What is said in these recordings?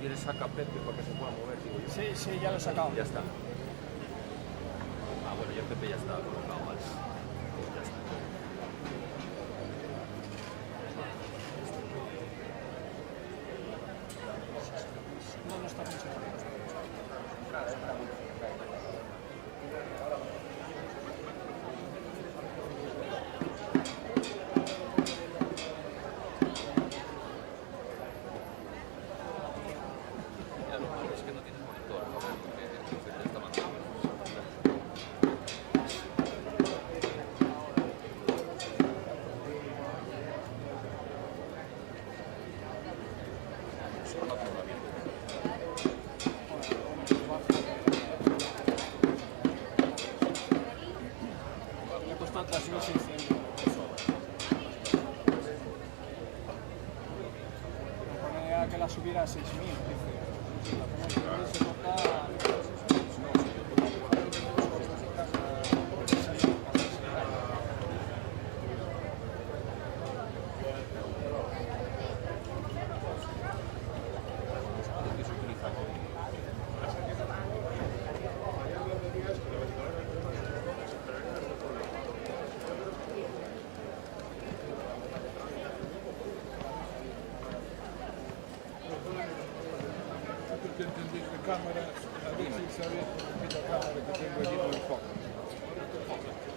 ¿Quieres saca Pepe para que se pueda mover? Digo yo. Sí, sí, ya lo he sacado. Ya está. Ah, bueno, ya Pepe ya está colocado, vale. Ya está. No, no está mucho. Ya lo malo es que no tienes monitor, ¿no? Porque Pepe está mandando. Solo con la vida. Me ha costado 3.600. Me ponía que la subiera a 6.000, dice. Si la pongo a 6.000 se toca. Que se utiliza aquí. Porque entendí que cámara, a ver si sabes por qué la cámara que tengo allí no enfoca.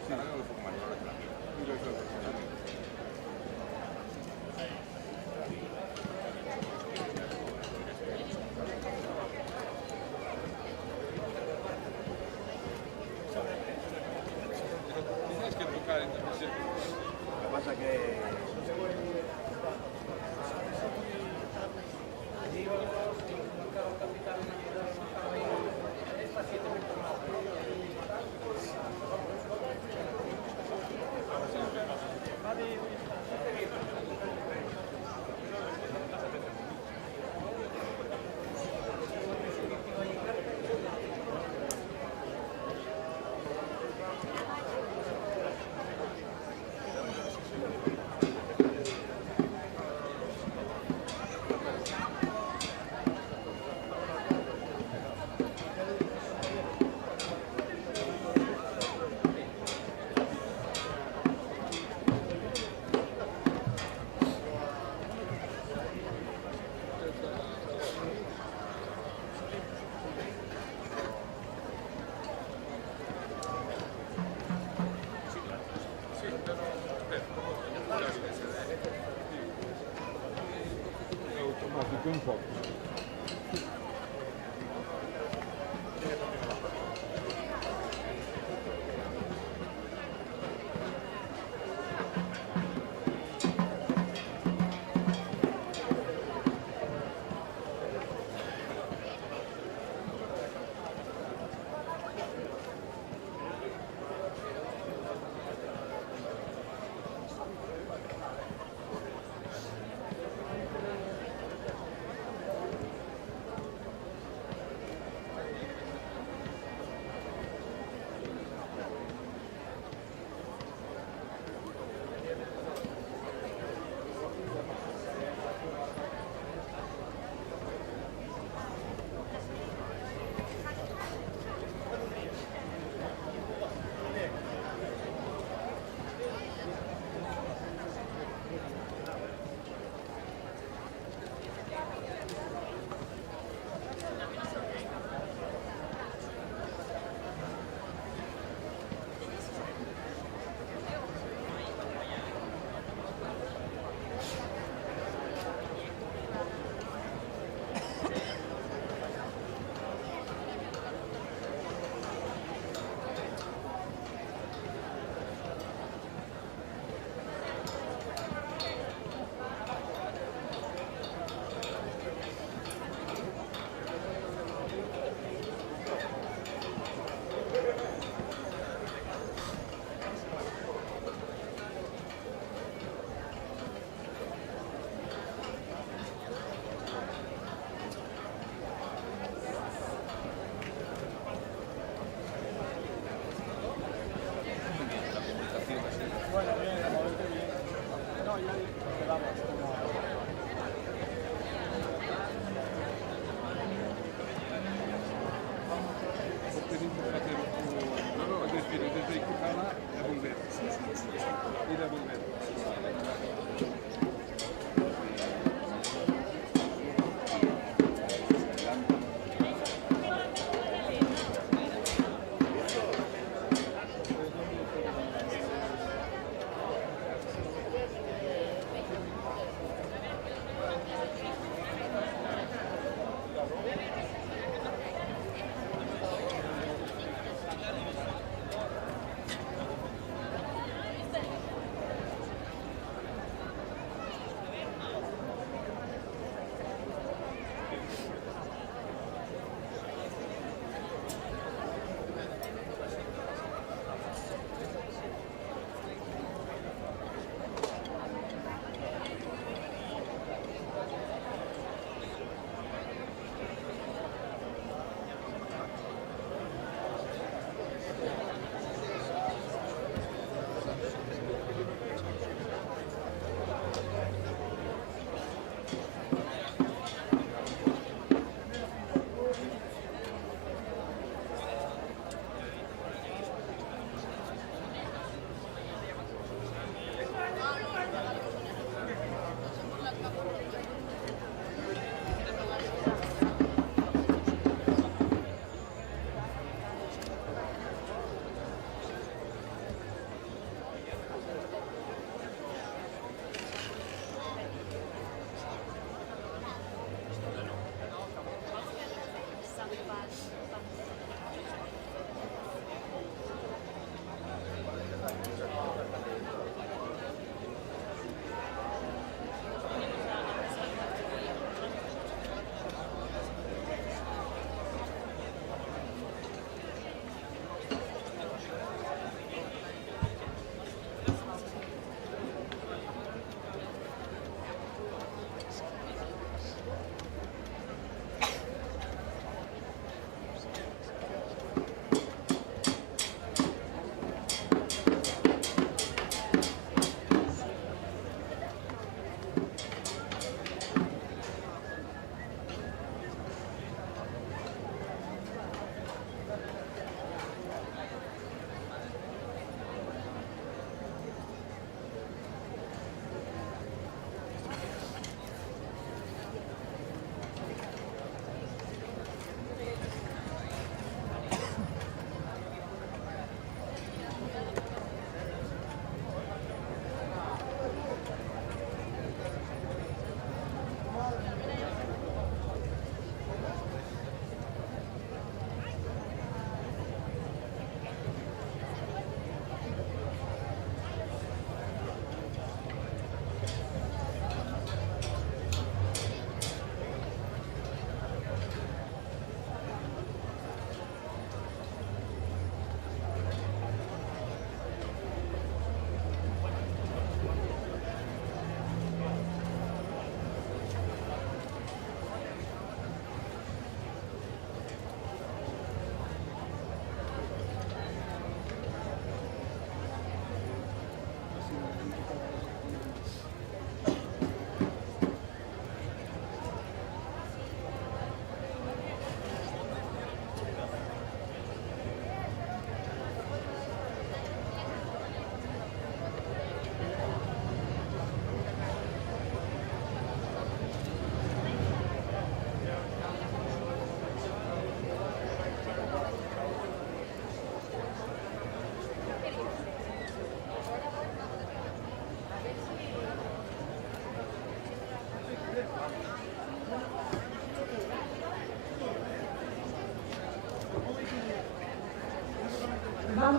Sí, no lo pongo mal, ahora te la miro. Mira eso, tienes que tocar entonces. Lo que pasa que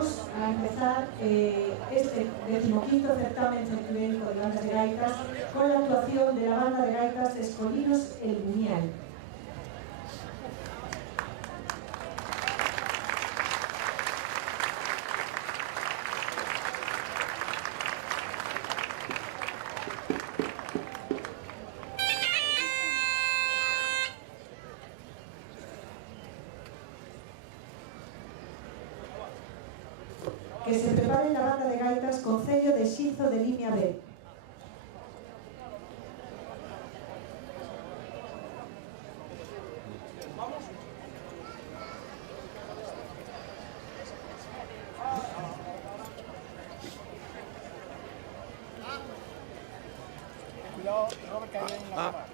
vamos a empezar este 15º certamen centenario de bandas de gaitas con la actuación de la banda de gaitas Escolinos El Buñal. Que se prepare la banda de gaitas Concello de Xinzo de Limia B. Cuidado, Robert, que hay en la cámara.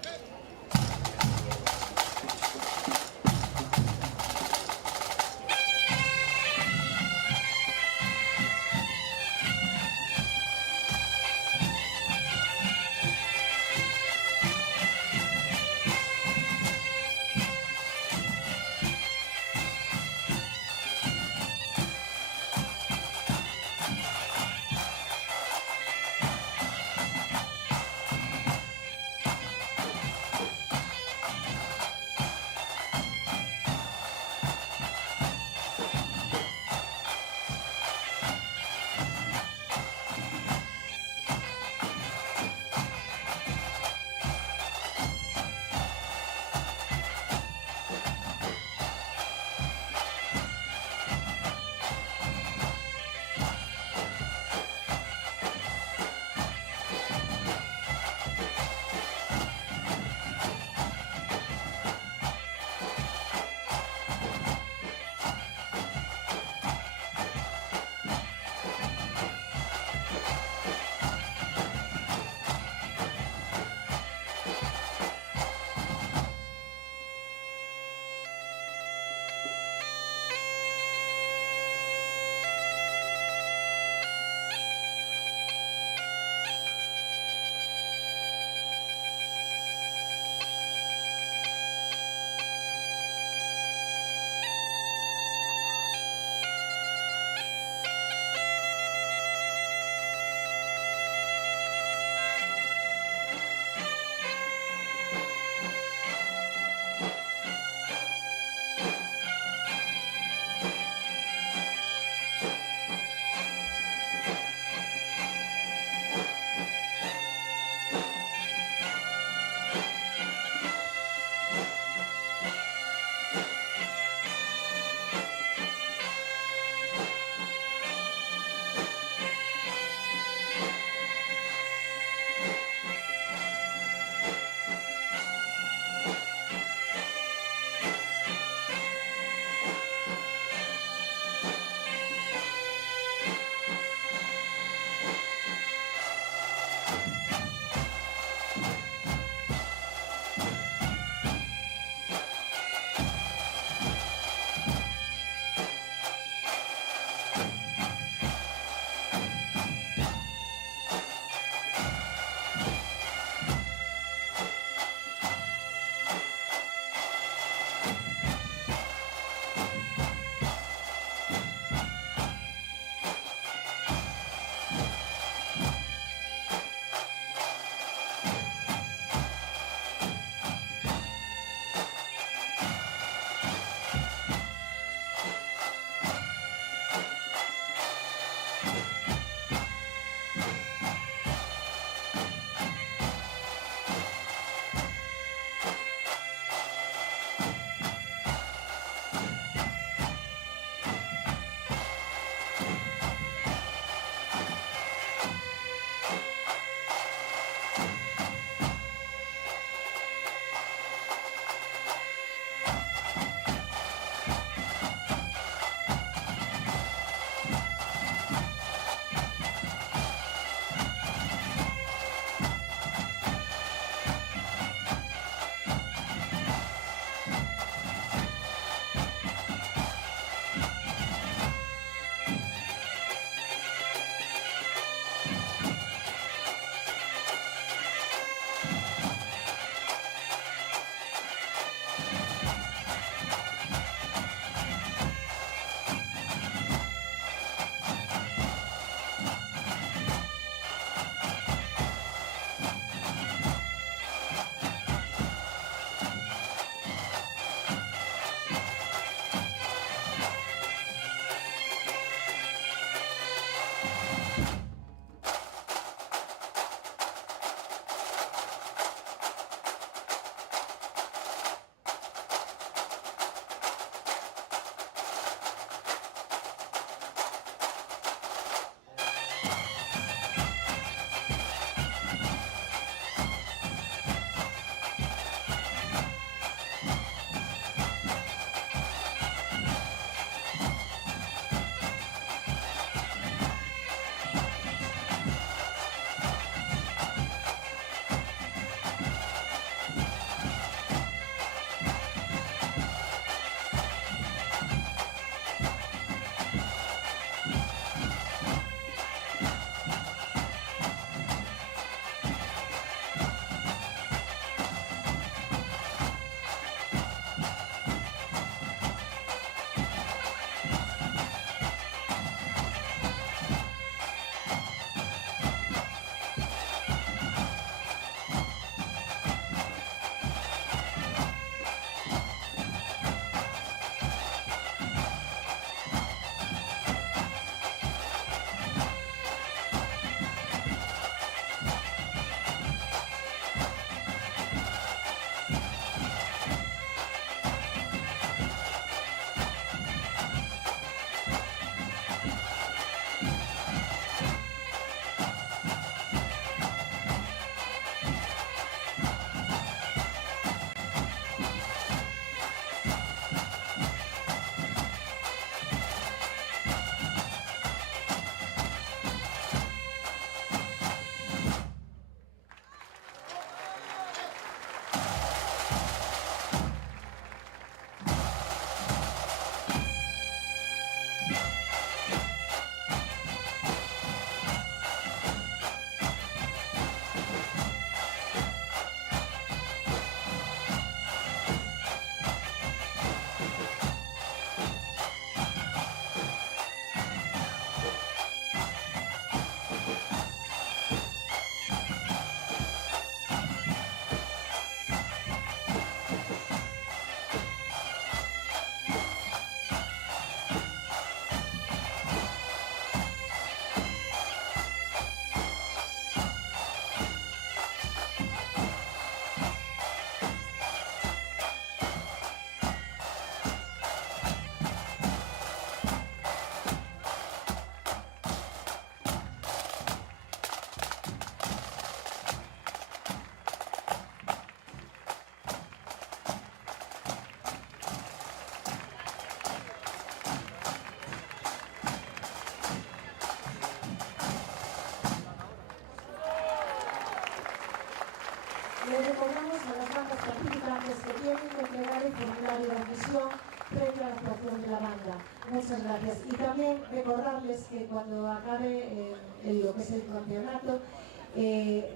banda. Muchas gracias. Y también recordarles que cuando acabe lo que es el campeonato,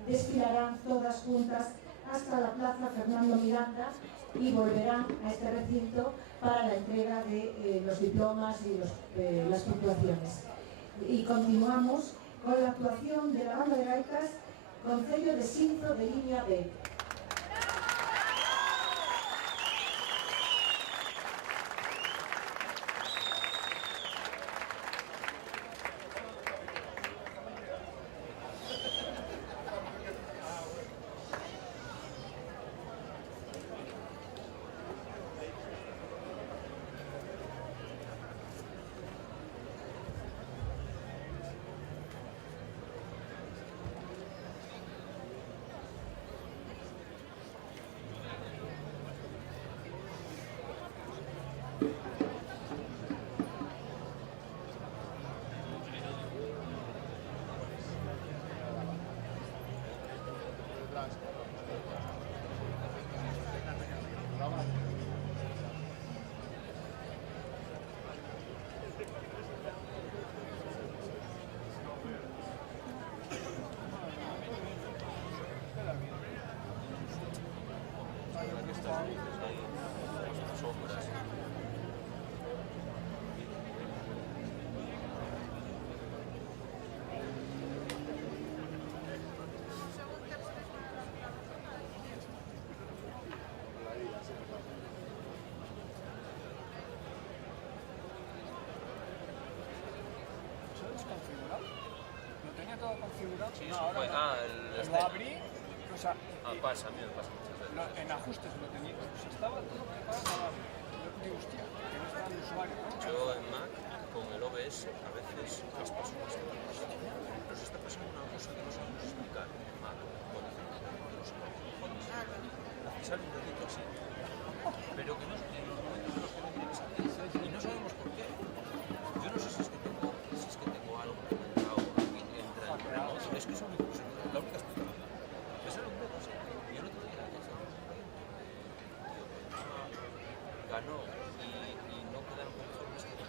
desfilarán todas juntas hasta la Plaza Fernando Miranda y volverán a este recinto para la entrega de los diplomas y las puntuaciones. Y continuamos con la actuación de la banda de gaitas Concello de Sinzo de línea B. Sombras. ¿Eso es configurado? ¿Lo tenía todo configurado? Sí, No, eso ahora fue. no. Ah, Lo abrí, o sea, pasa, a mí me pasa muchas veces. en ajustes lo tenía, o sea, estaba todo preparado. Yo digo, hostia, que no está el usuario, ¿no? Yo en Mac, con el OBS, a veces las paso más cosas. Nos está pasando una cosa que no sabemos explicar en Mac. Bueno, los cojones. Sale un dedito así. Pero que no es en los momentos en los que no tiene que salir. Y no sabemos por qué. Yo no sé si es que tengo algo inventado que entra en el modo. Es que es la única explicación. Me sale un dedo así. Y el otro día ganó y no quedaron conformes con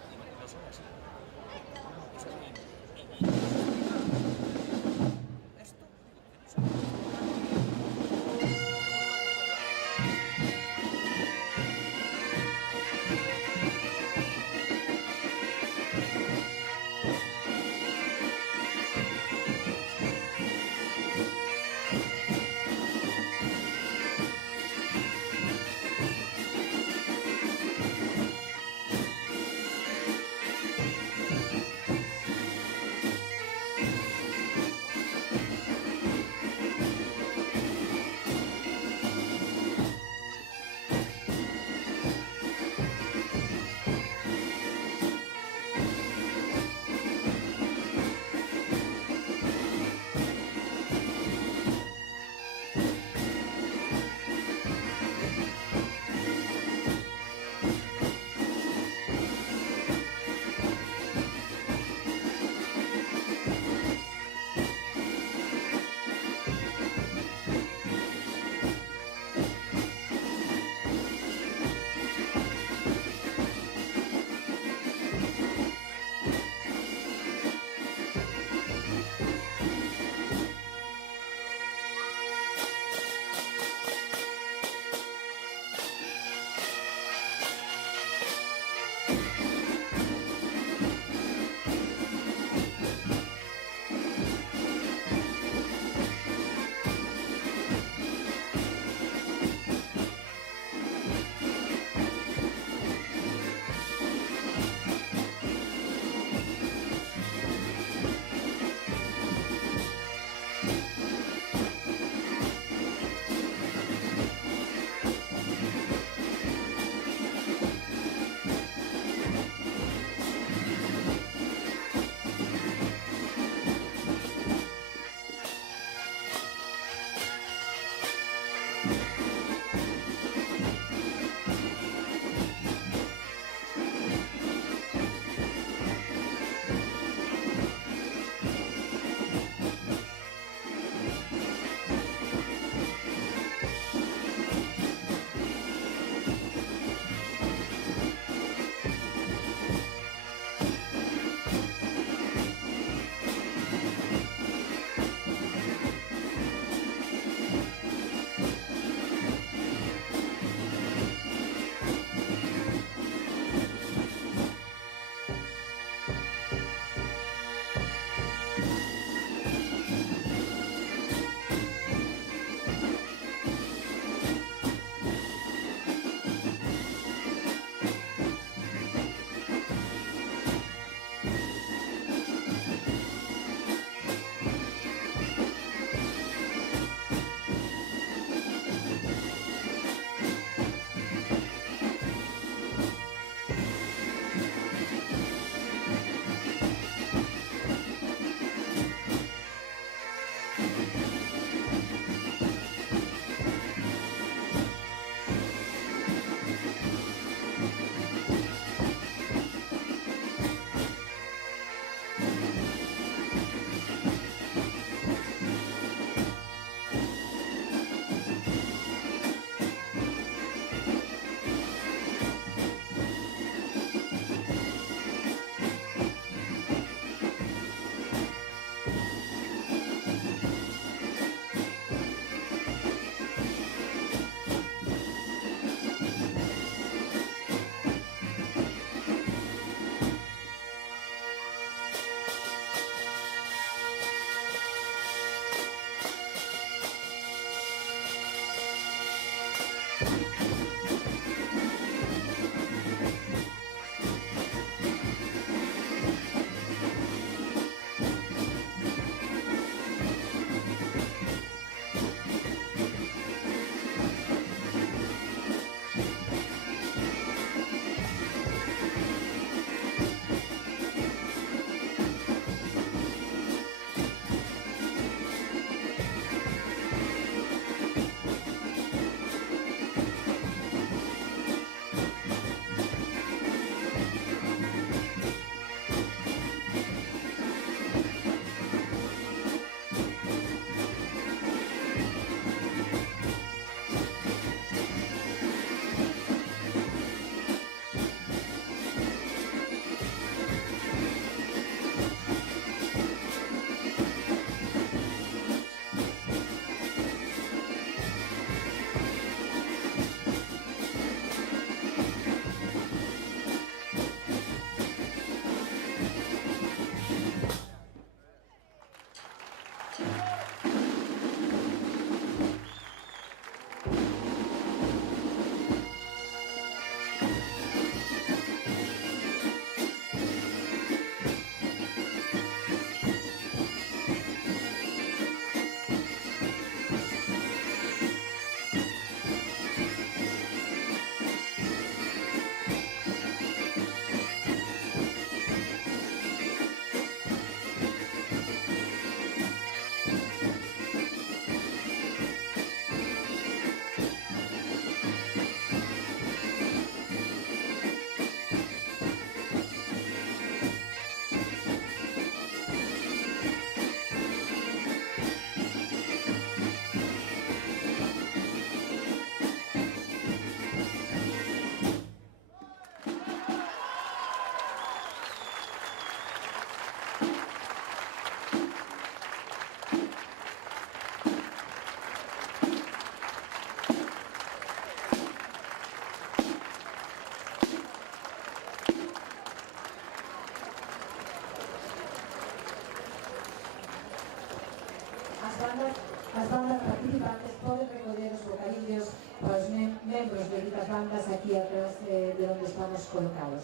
as bandas participantes poden recoller os bocadillos para os membros de ditas bandas aquí atrás de onde estamos colocados.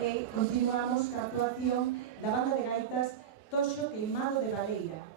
E continuamos ca actuación da banda de gaitas Toxo Queimado de Valeira.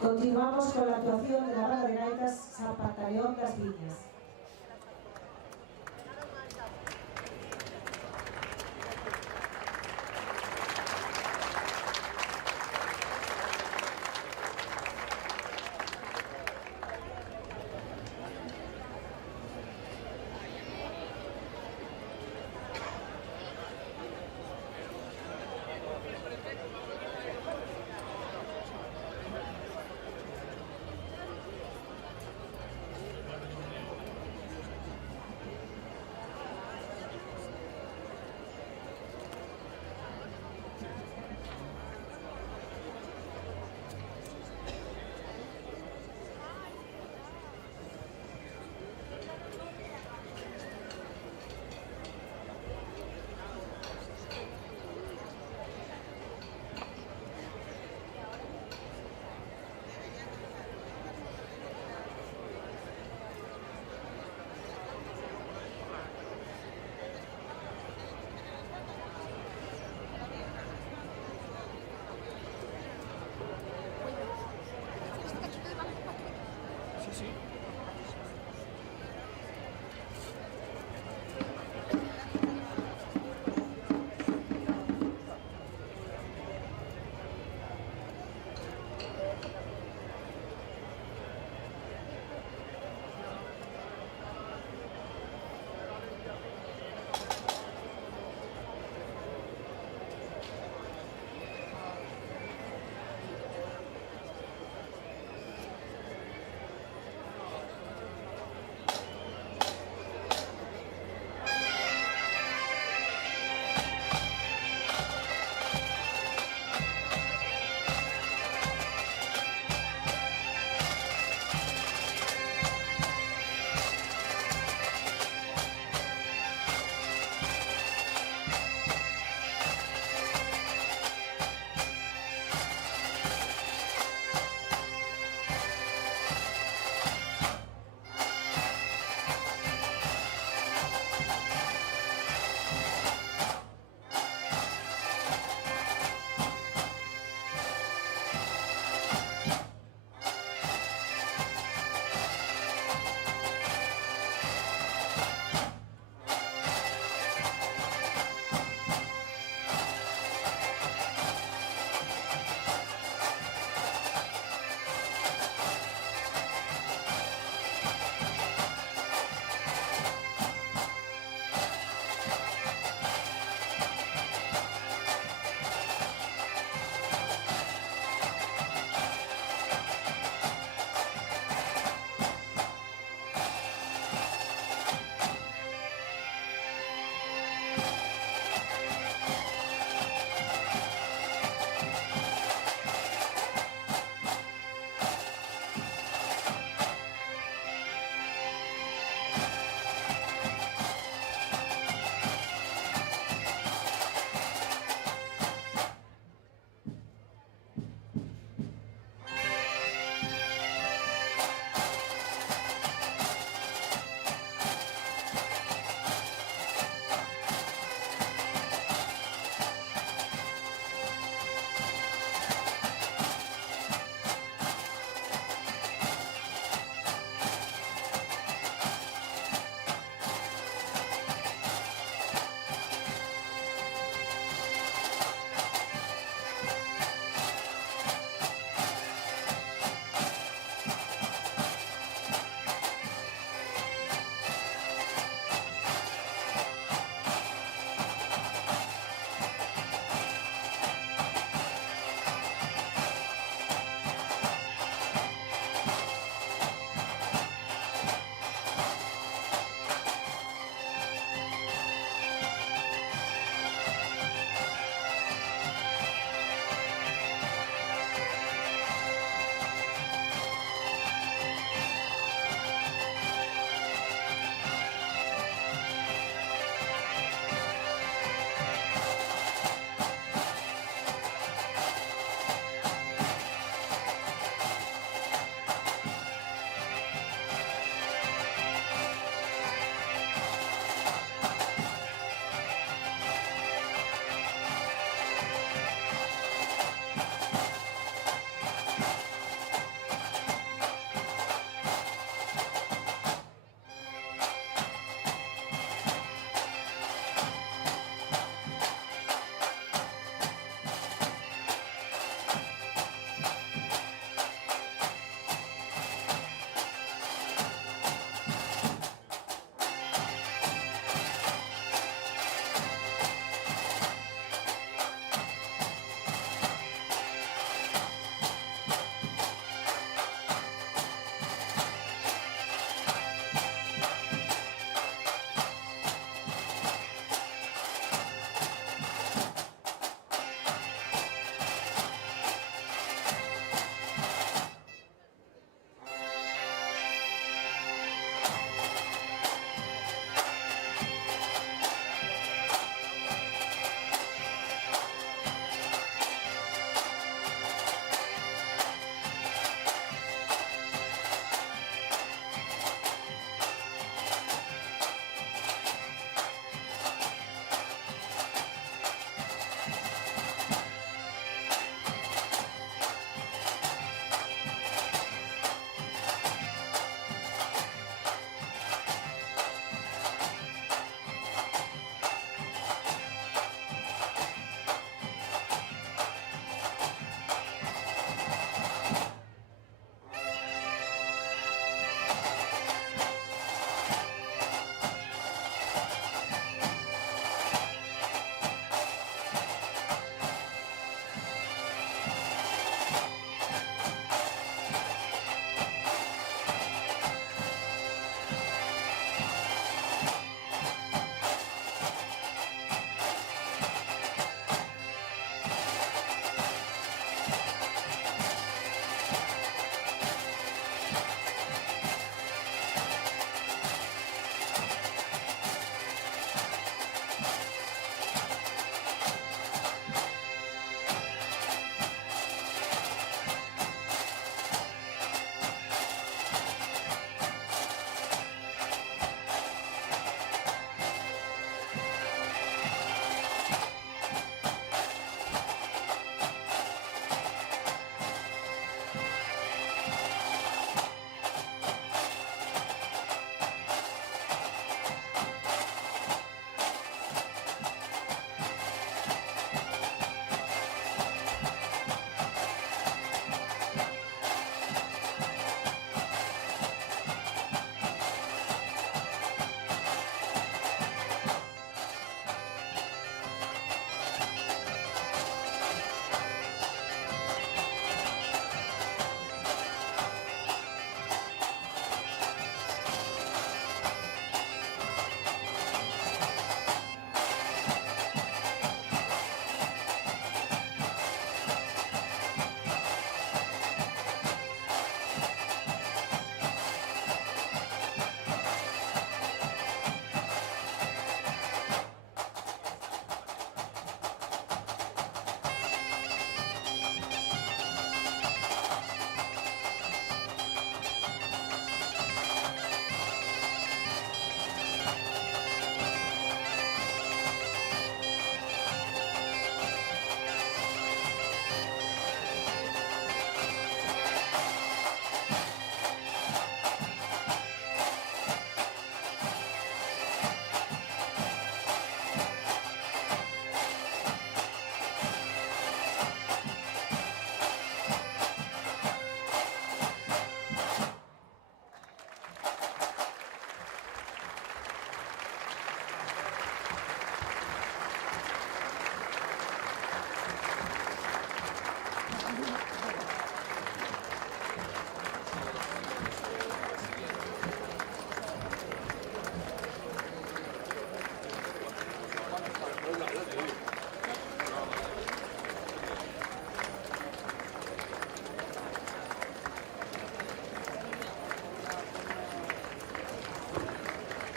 Continuamos con la actuación de la banda de gaitas San Pantaleón das Viñas.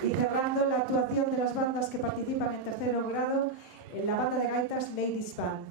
Y cerrando la actuación de las bandas que participan en tercero grado, en la banda de gaitas Ladies Band.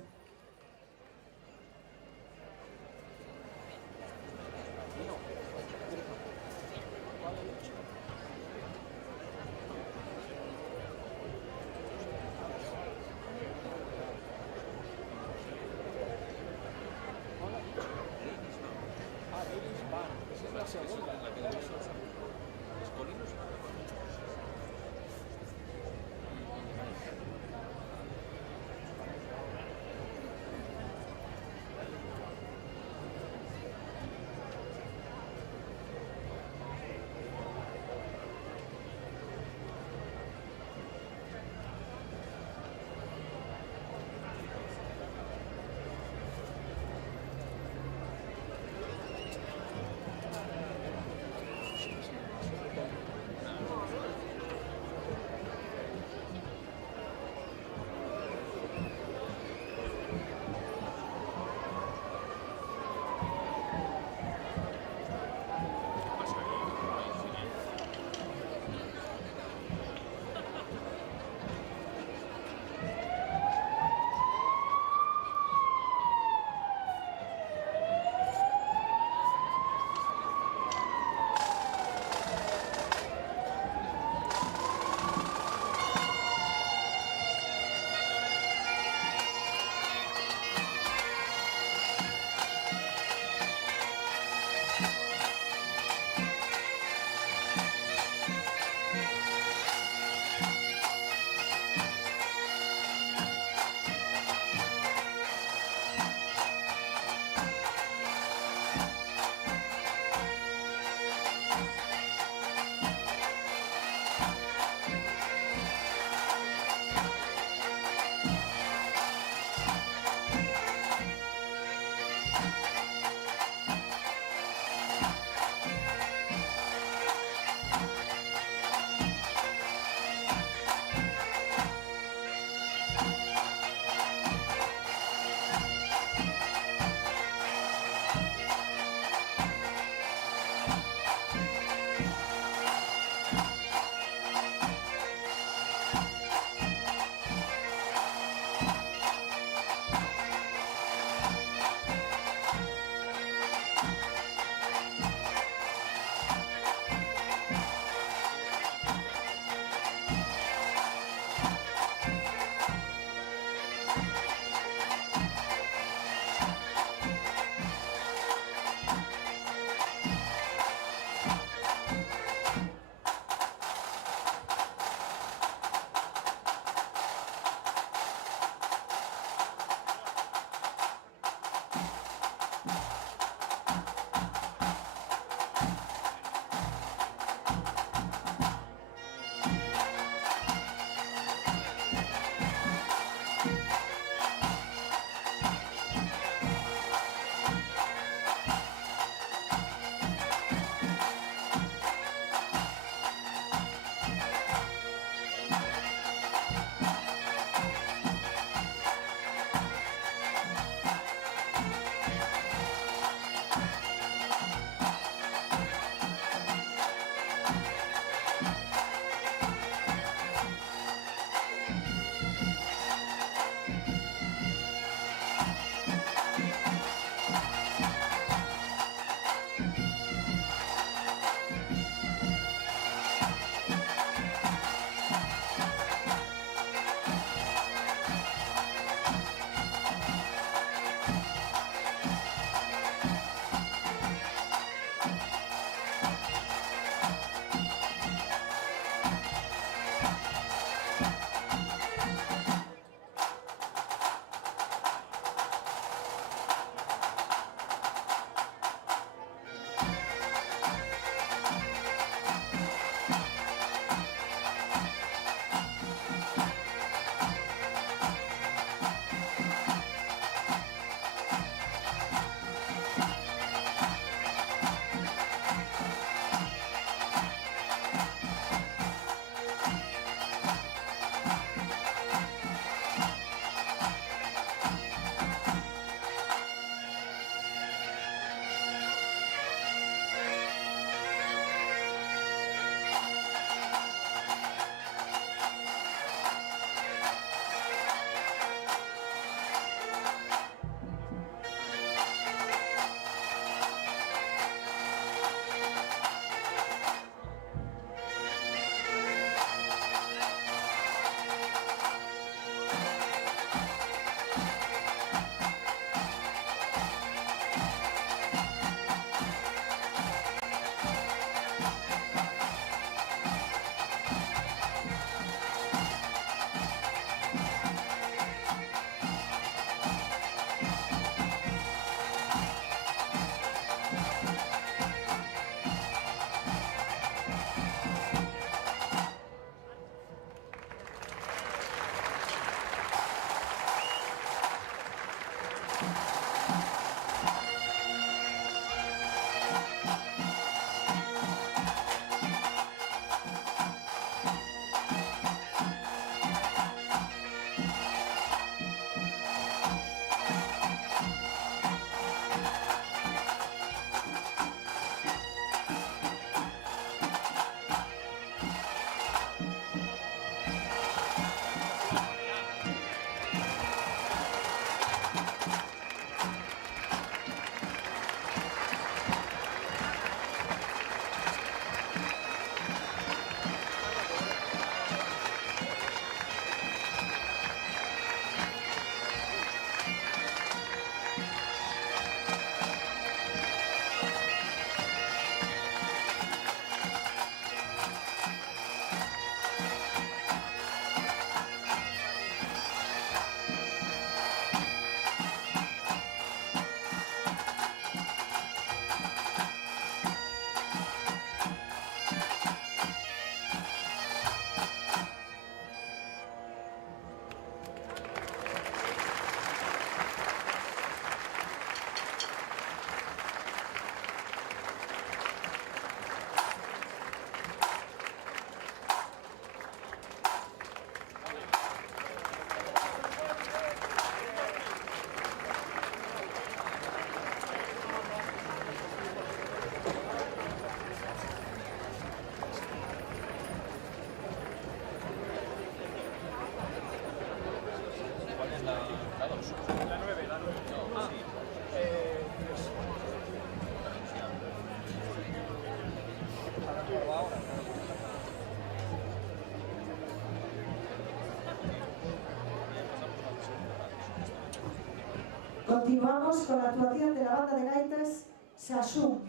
Continuamos con la actuación de la banda de gaitas Sasum,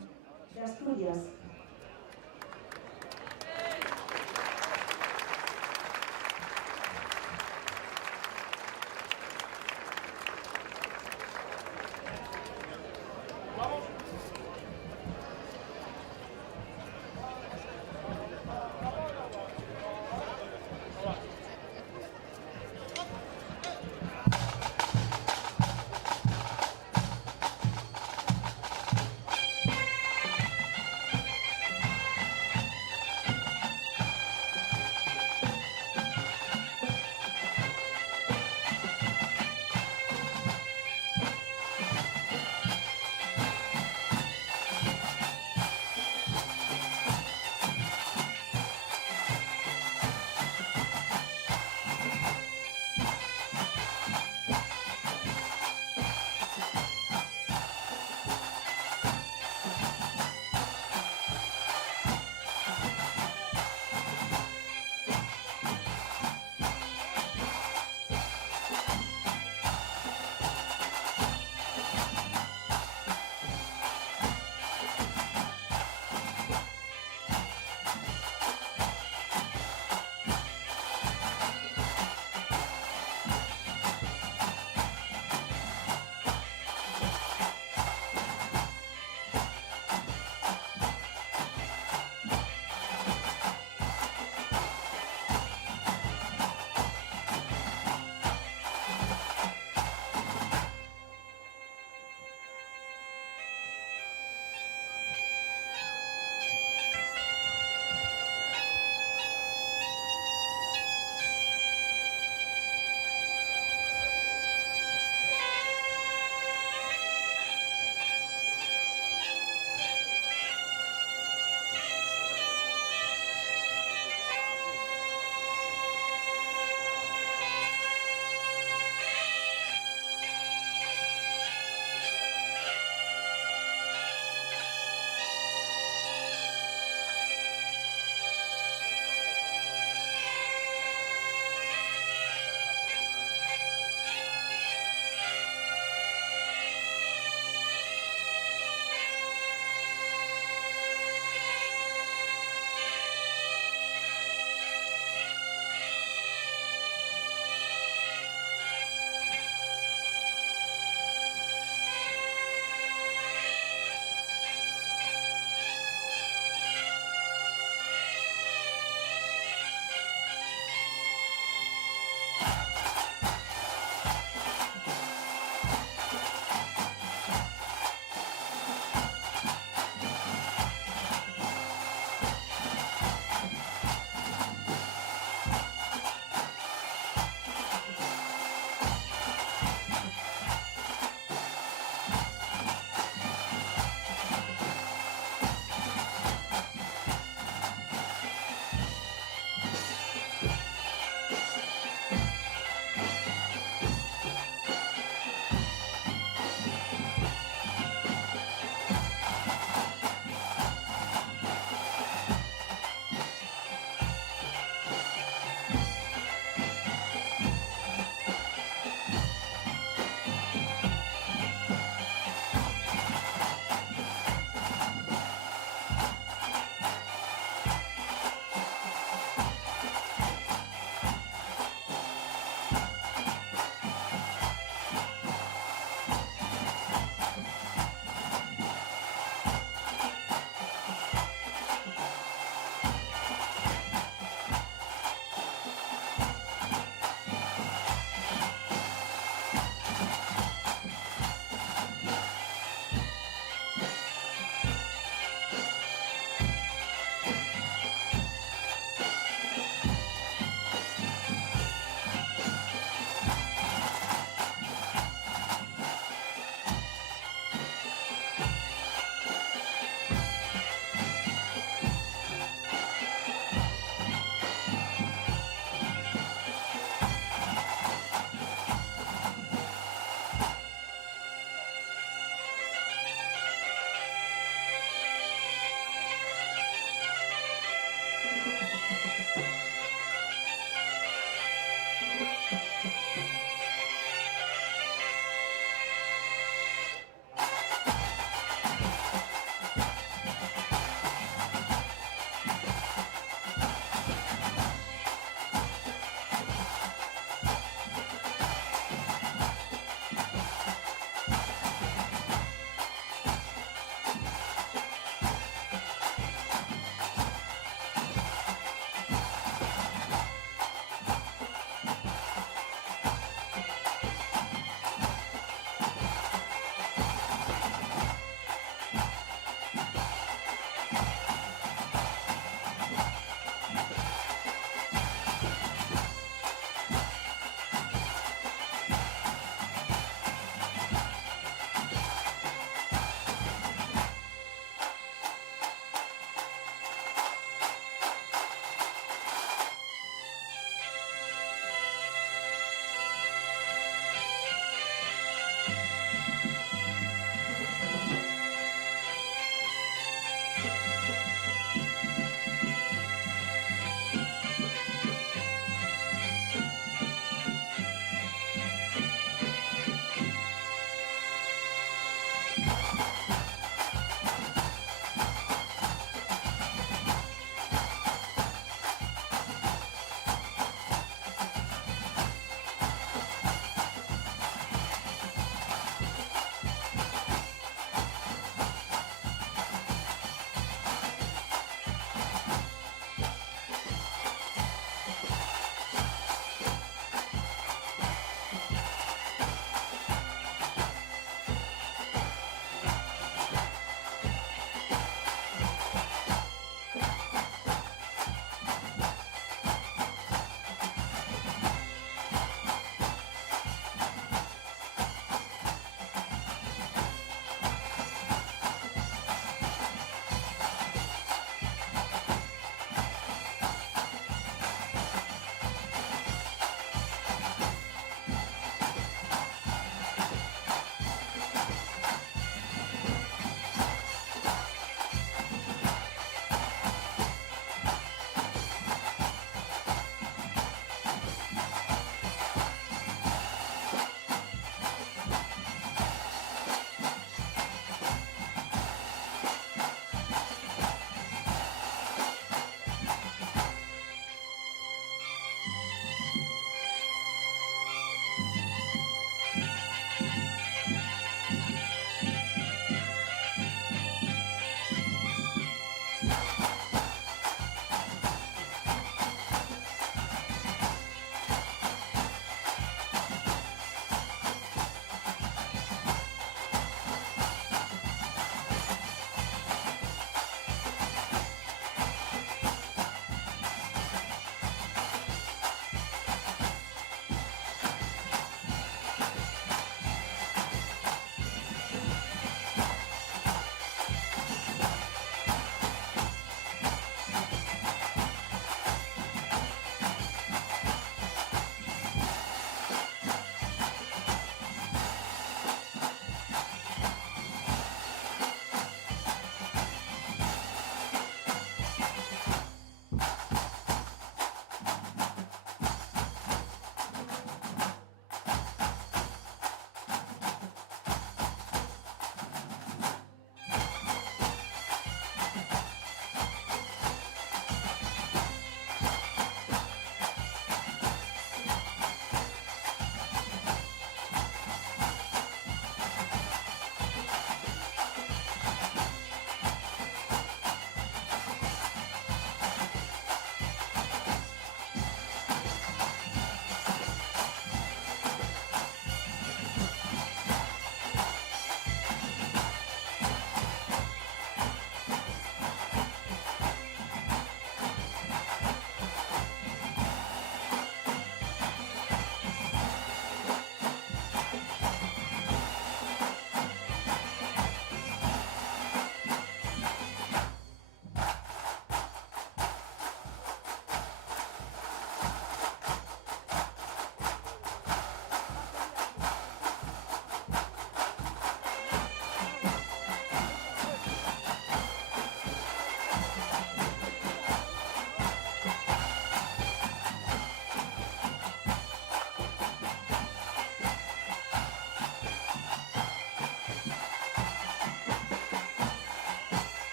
de Asturias.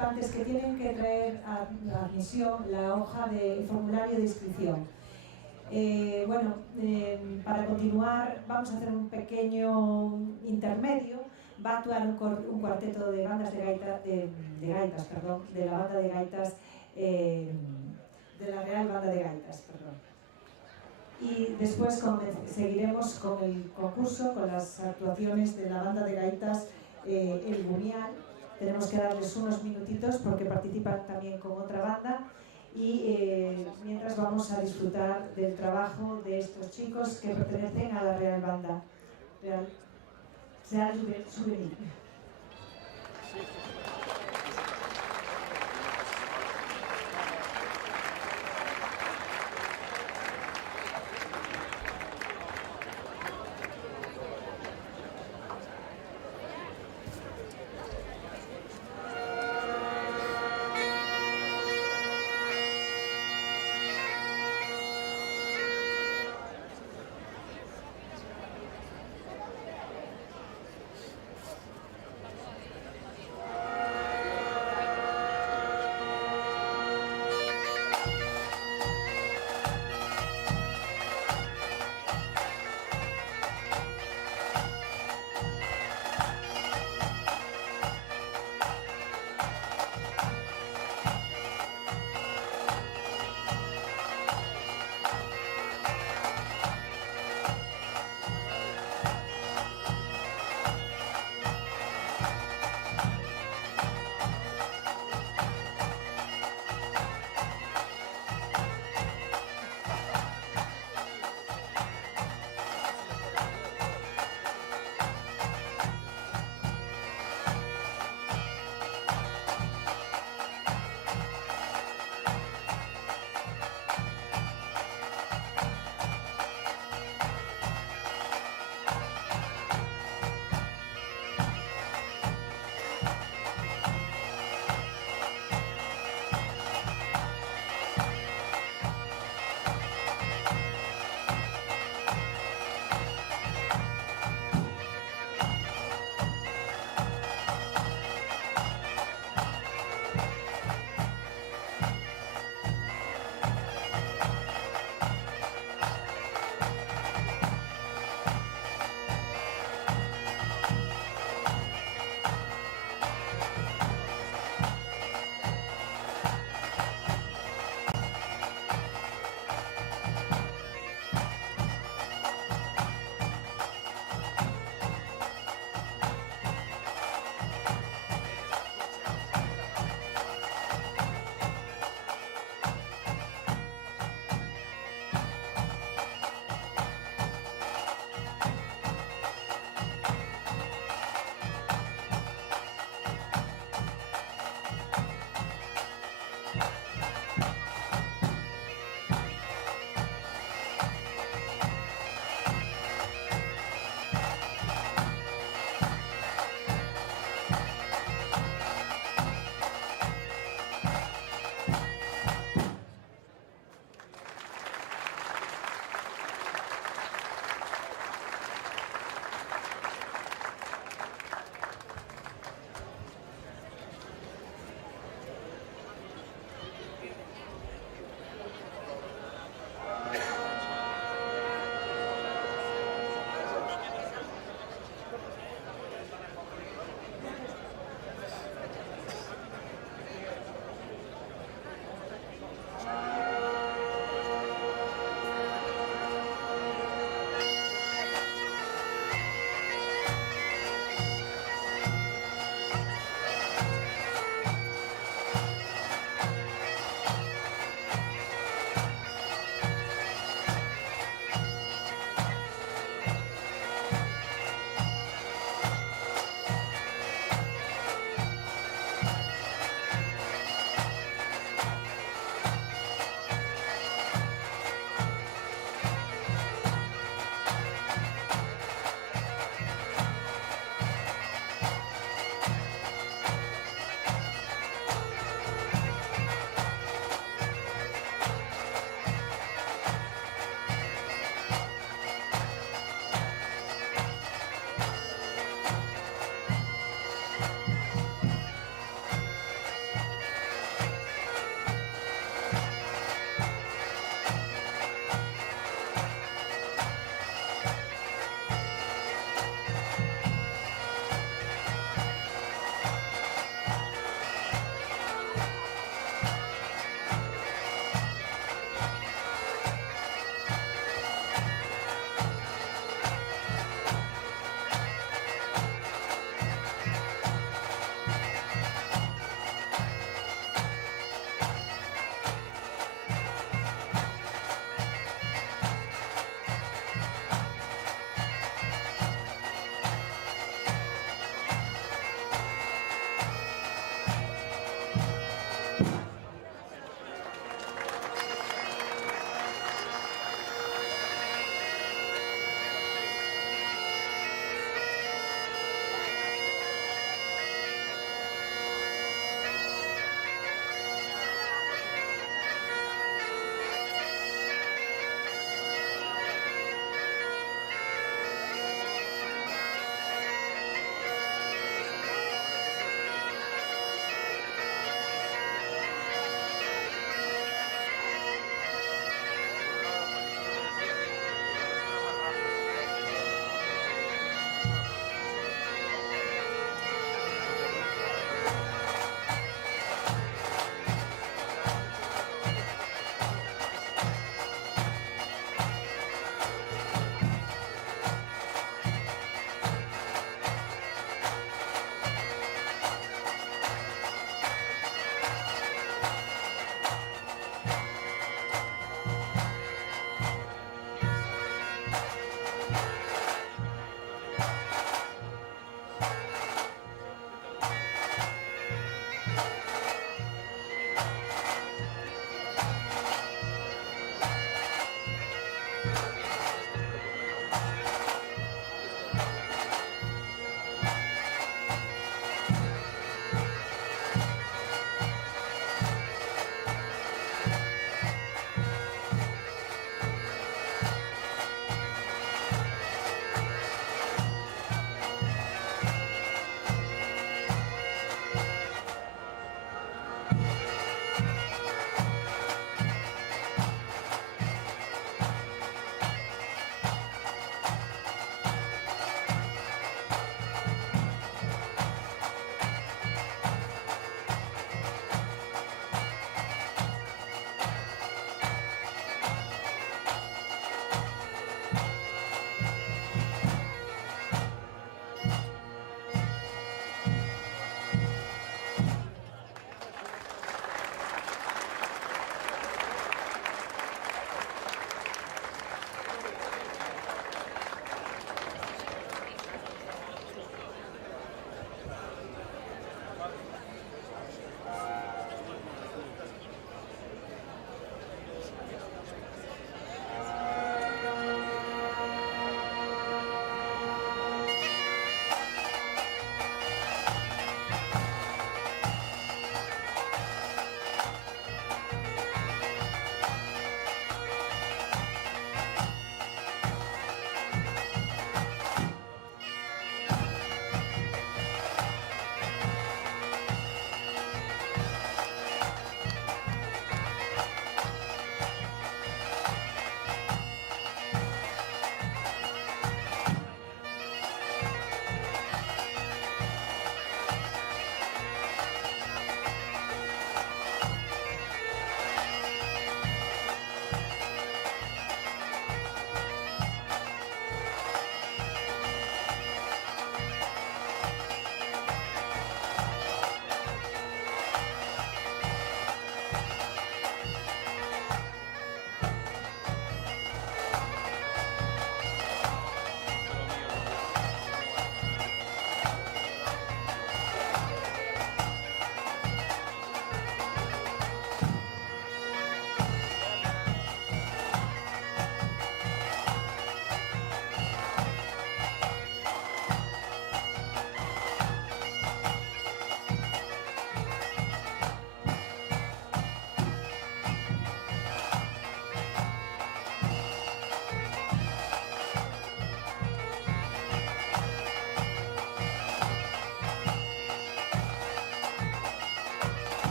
participantes que tienen que traer a admisión la hoja del formulario de inscripción. Para continuar vamos a hacer un pequeño intermedio. Va a actuar un cuarteto de bandas de gaitas, de la banda de gaitas, de la Real Banda de Gaitas, Y después seguiremos con el concurso, con las actuaciones de la banda de gaitas El Buñal. Tenemos que darles unos minutitos porque participan también con otra banda y mientras vamos a disfrutar del trabajo de estos chicos que pertenecen a la Real Banda Real Juvenil.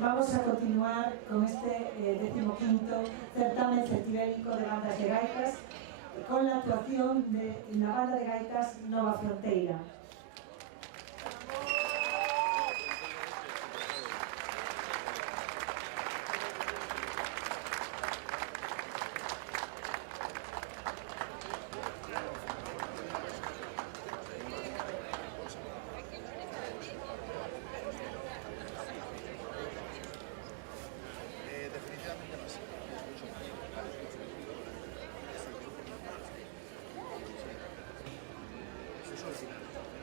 Vamos a continuar con este 15º certamen celtibérico de bandas de gaitas con la actuación de la banda de gaitas Nova Fronteira. Definitivamente más. Eso es original.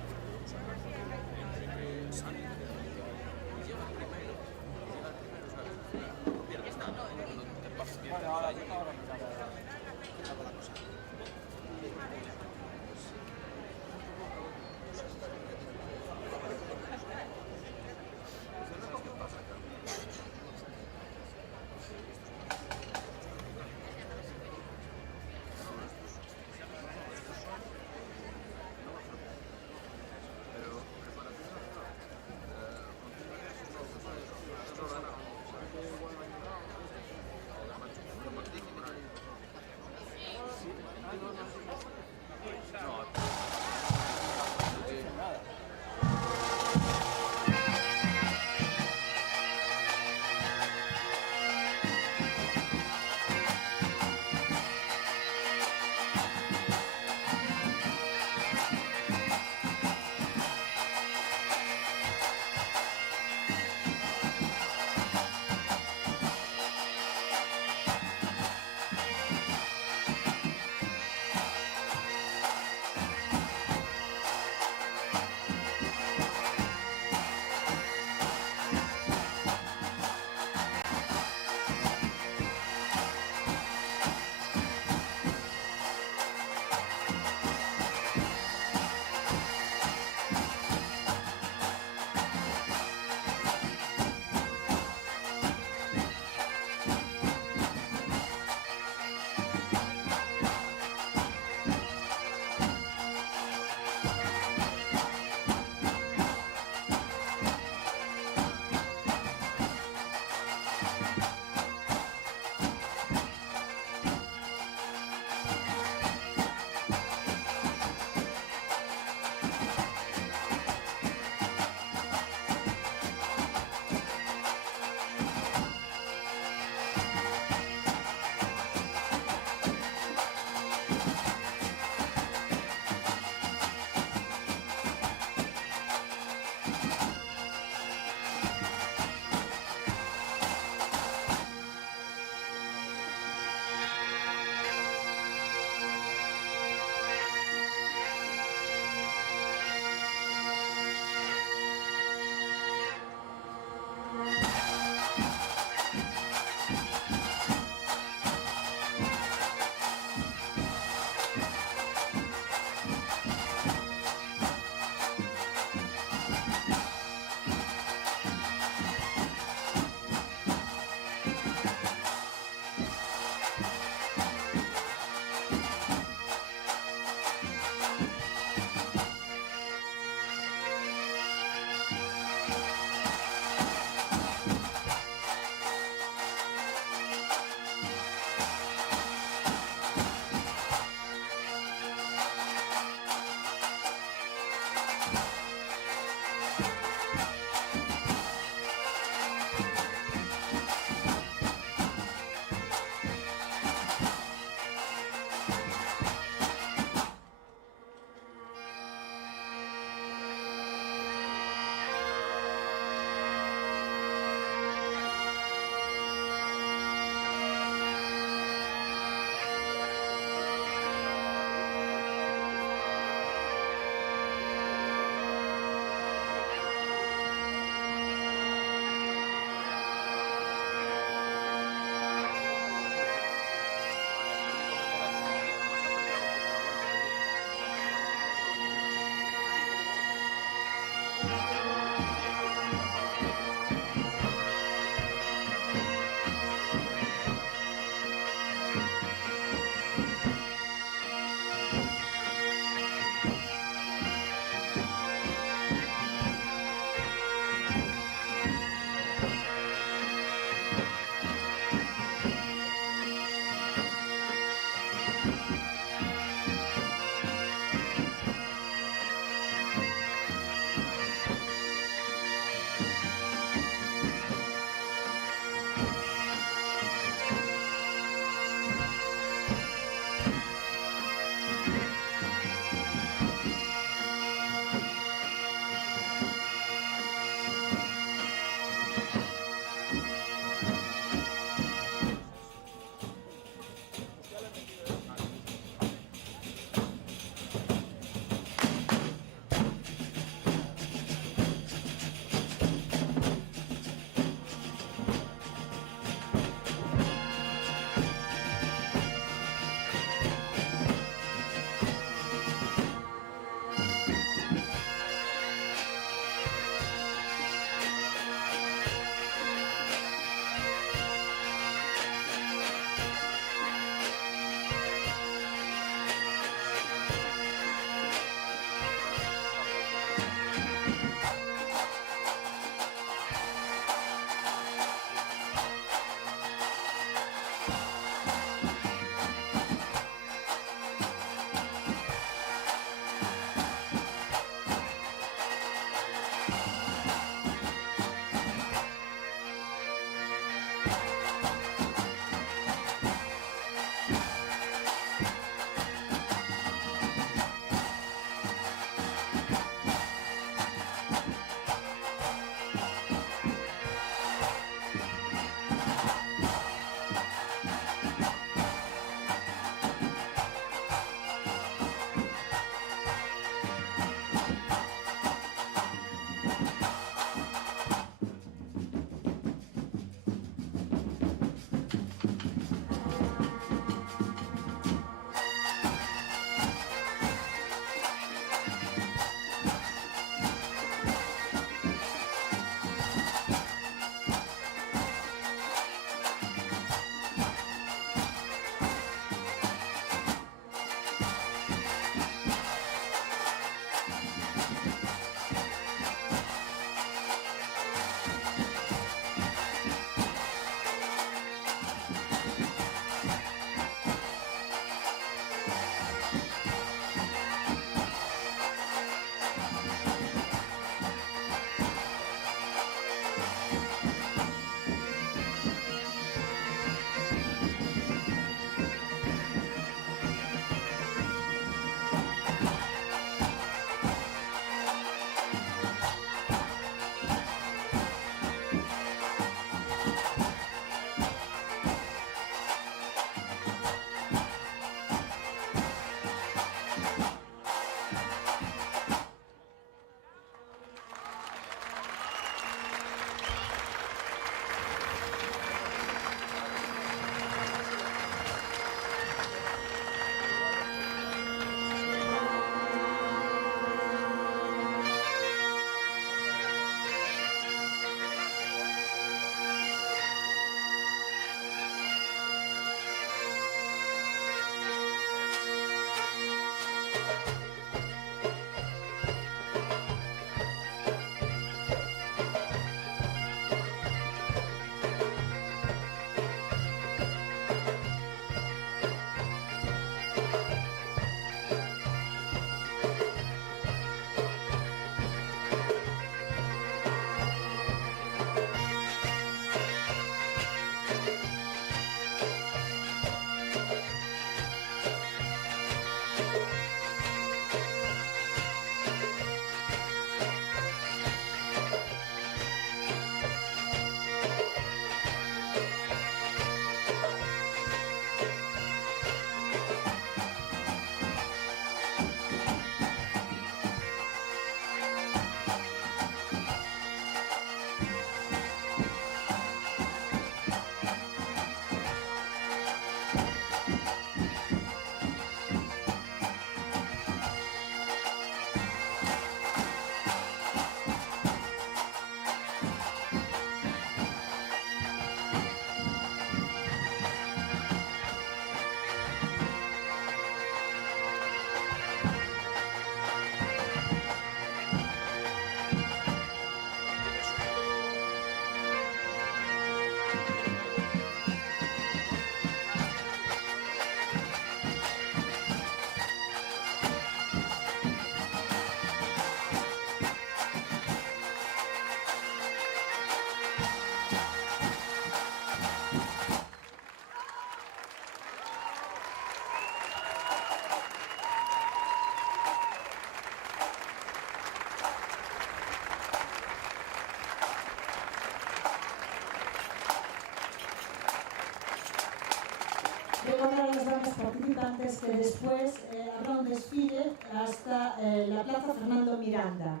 recordar a las bandas participantes que después habrá un desfile hasta la Plaza Fernando Miranda.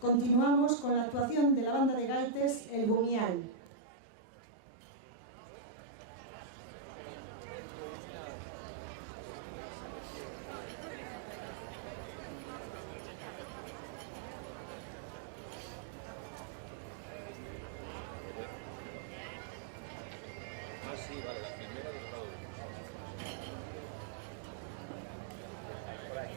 Continuamos con la actuación de la banda de gaites El Gumial. Ah, sí, vale, la primera del grado 1. Por ahí.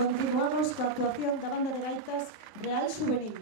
Continuamos coa actuación da banda de gaitas Real Juvenil.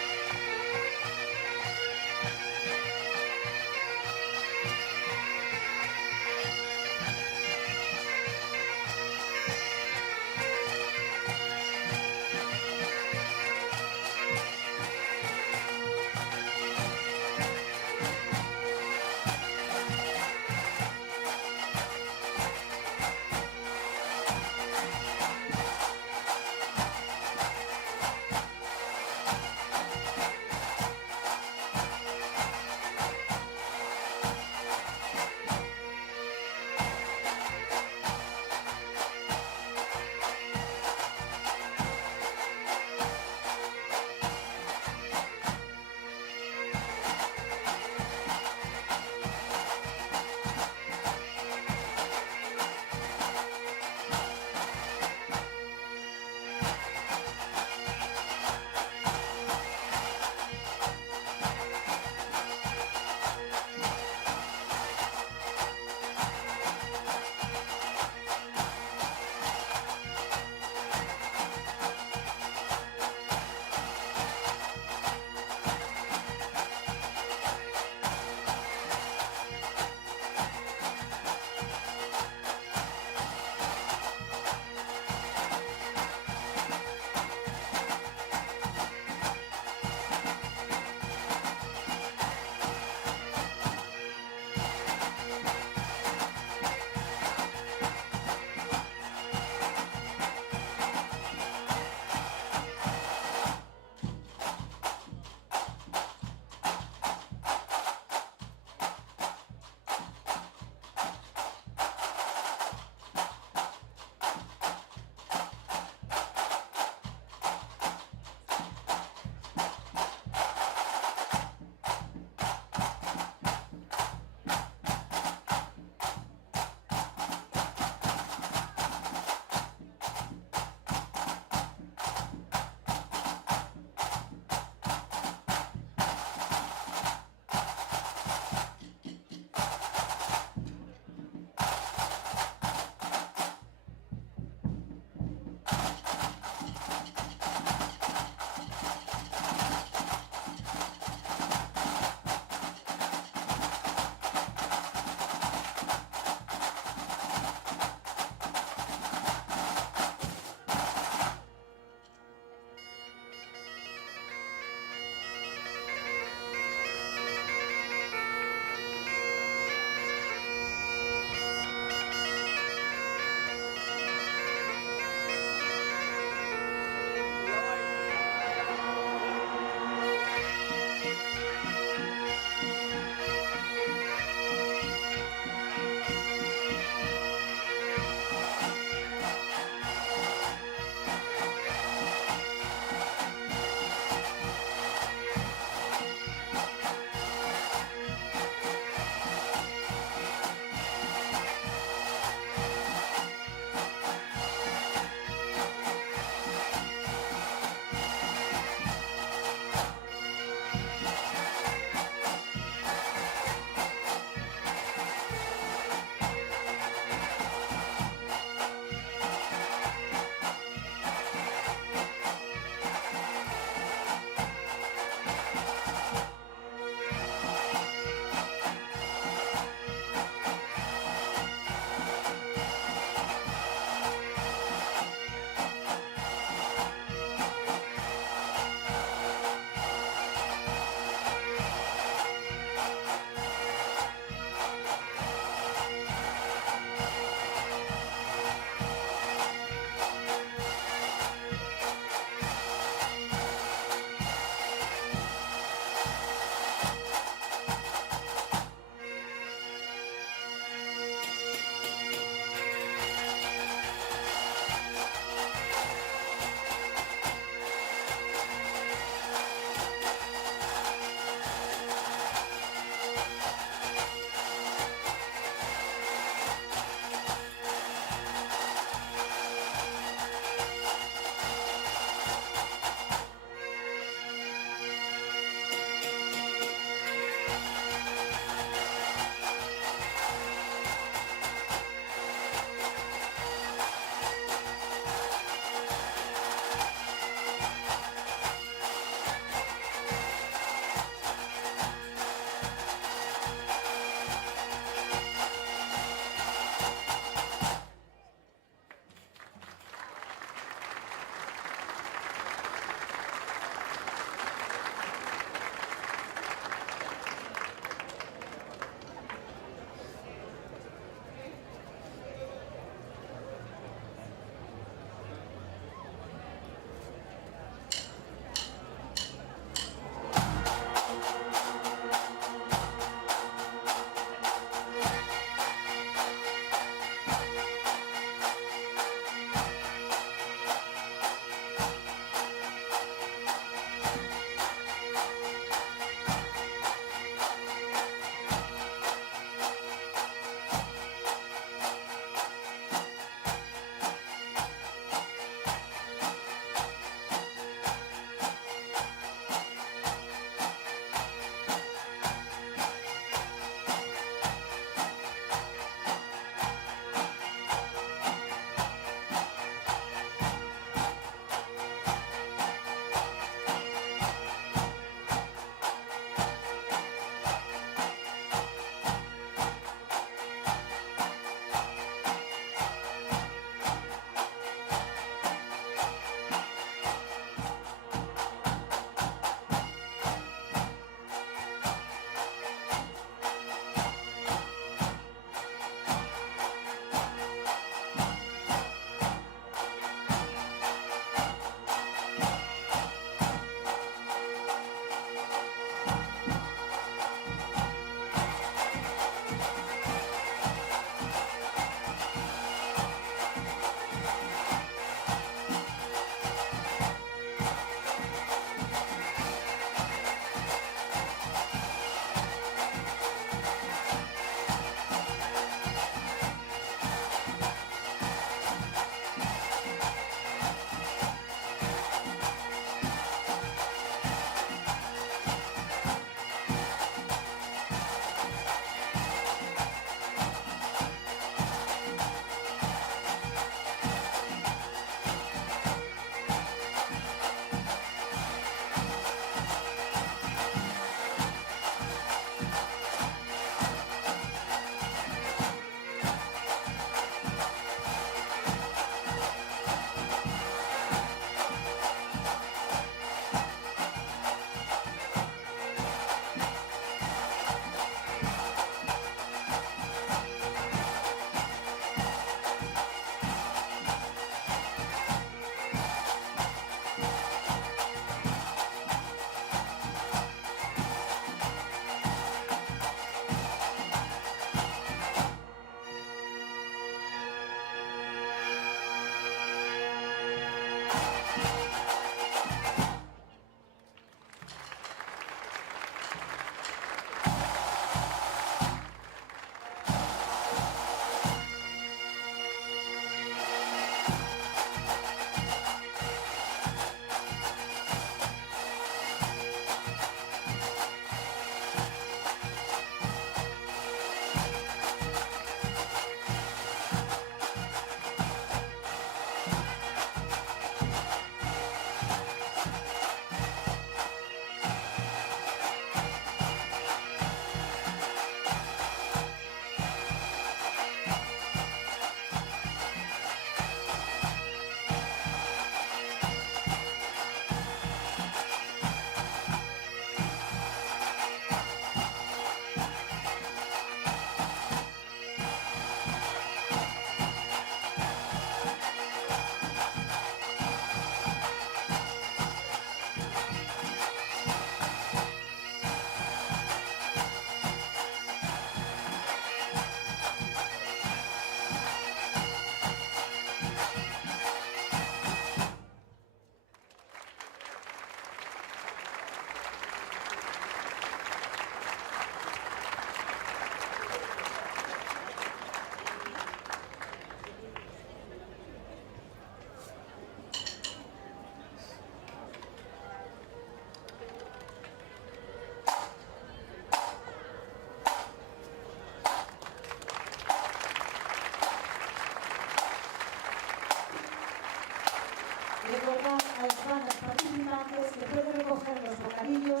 recoger los bocadillos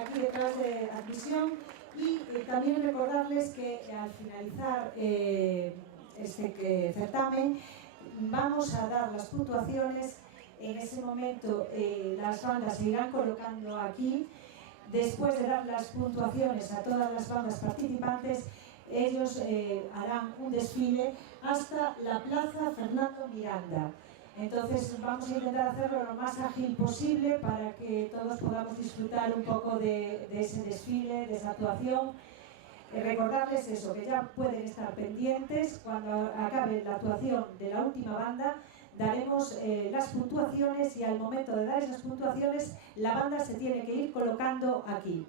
aquí detrás de admisión y también recordarles que al finalizar este certamen vamos a dar las puntuaciones. En ese momento las bandas se irán colocando aquí. Después de dar las puntuaciones a todas las bandas participantes, ellos harán un desfile hasta la Plaza Fernando Miranda. Entonces vamos a intentar hacerlo lo más ágil posible para que todos podamos disfrutar un poco de ese desfile, de esa actuación. Recordarles eso, que ya pueden estar pendientes. Cuando acabe la actuación de la última banda daremos las puntuaciones y al momento de dar esas puntuaciones la banda se tiene que ir colocando aquí.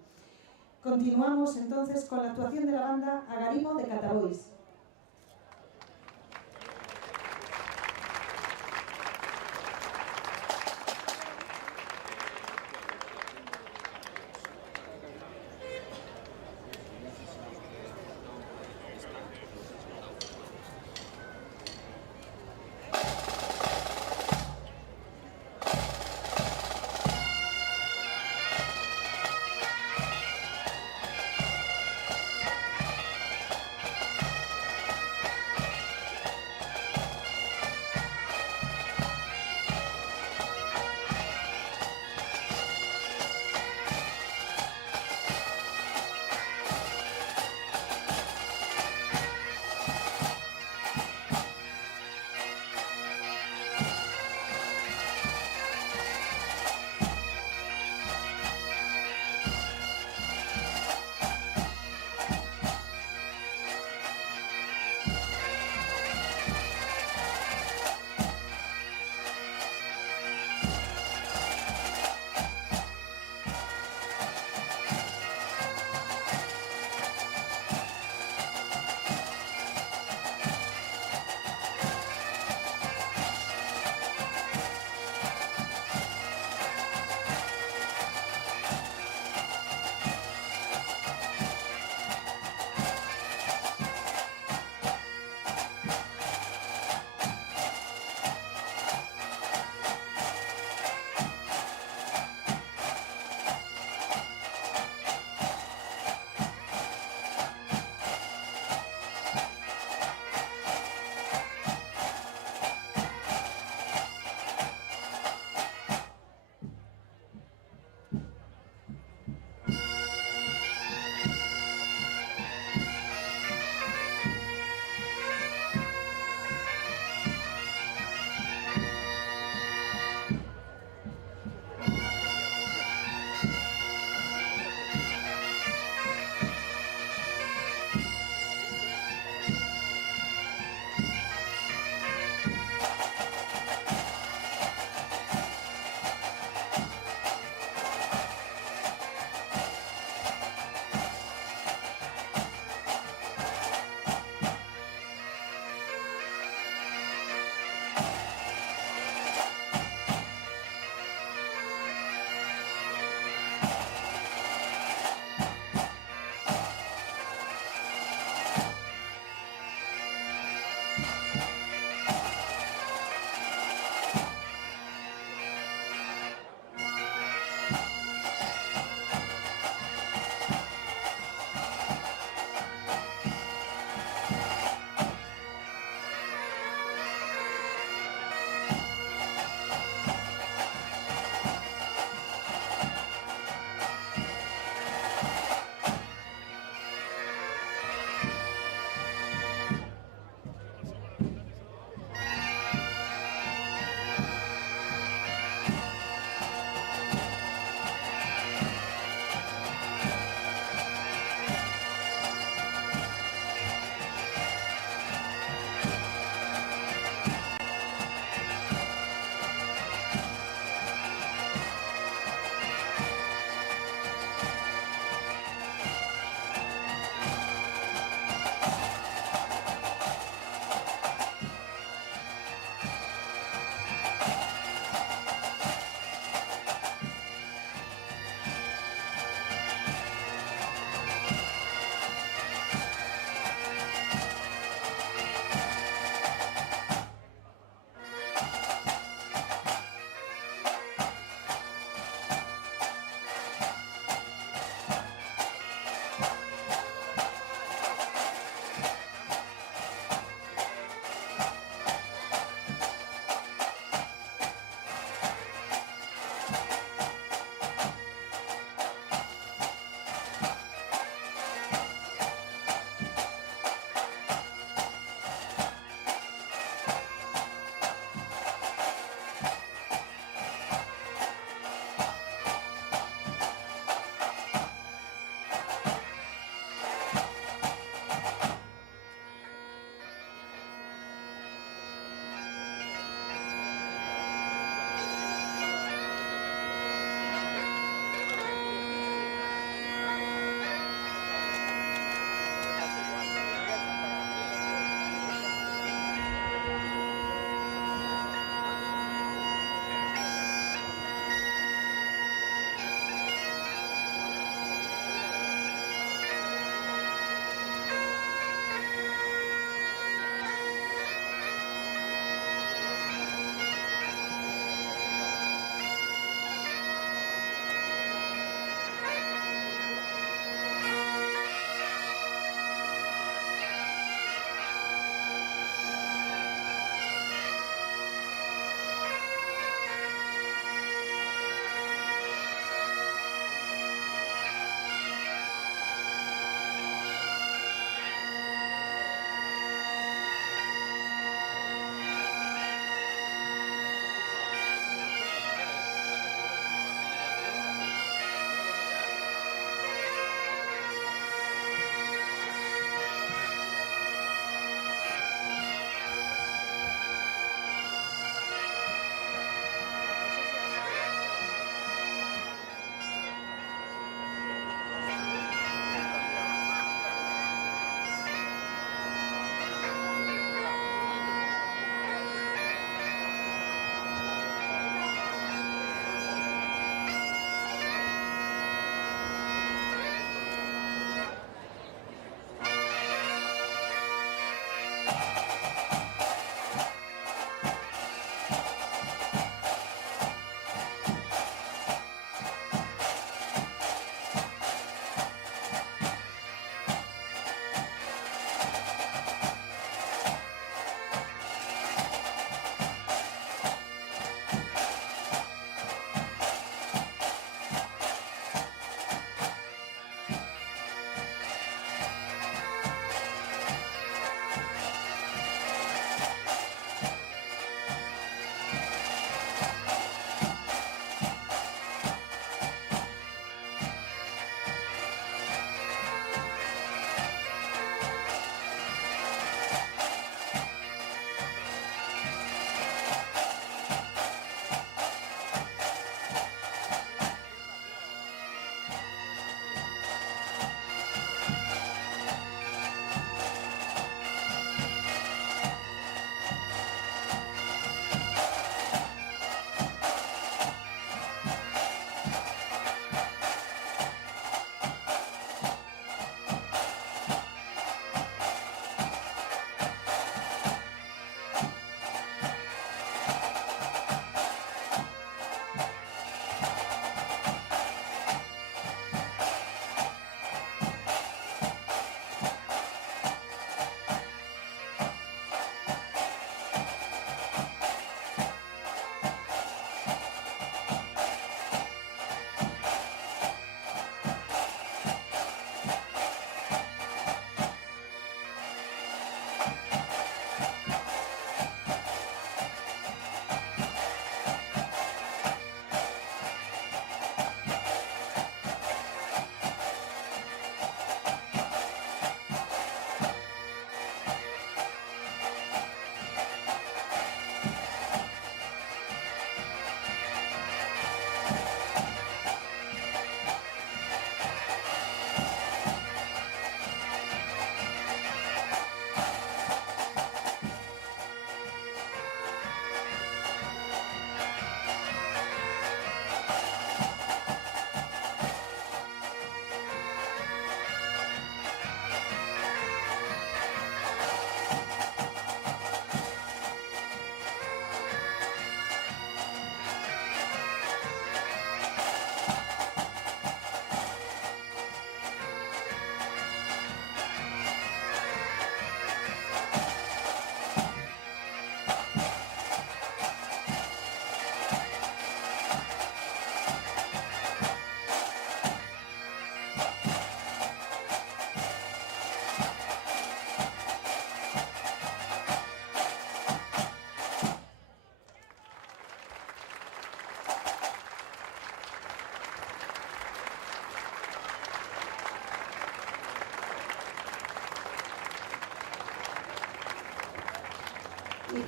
Continuamos entonces con la actuación de la banda Agarimo de Catabois.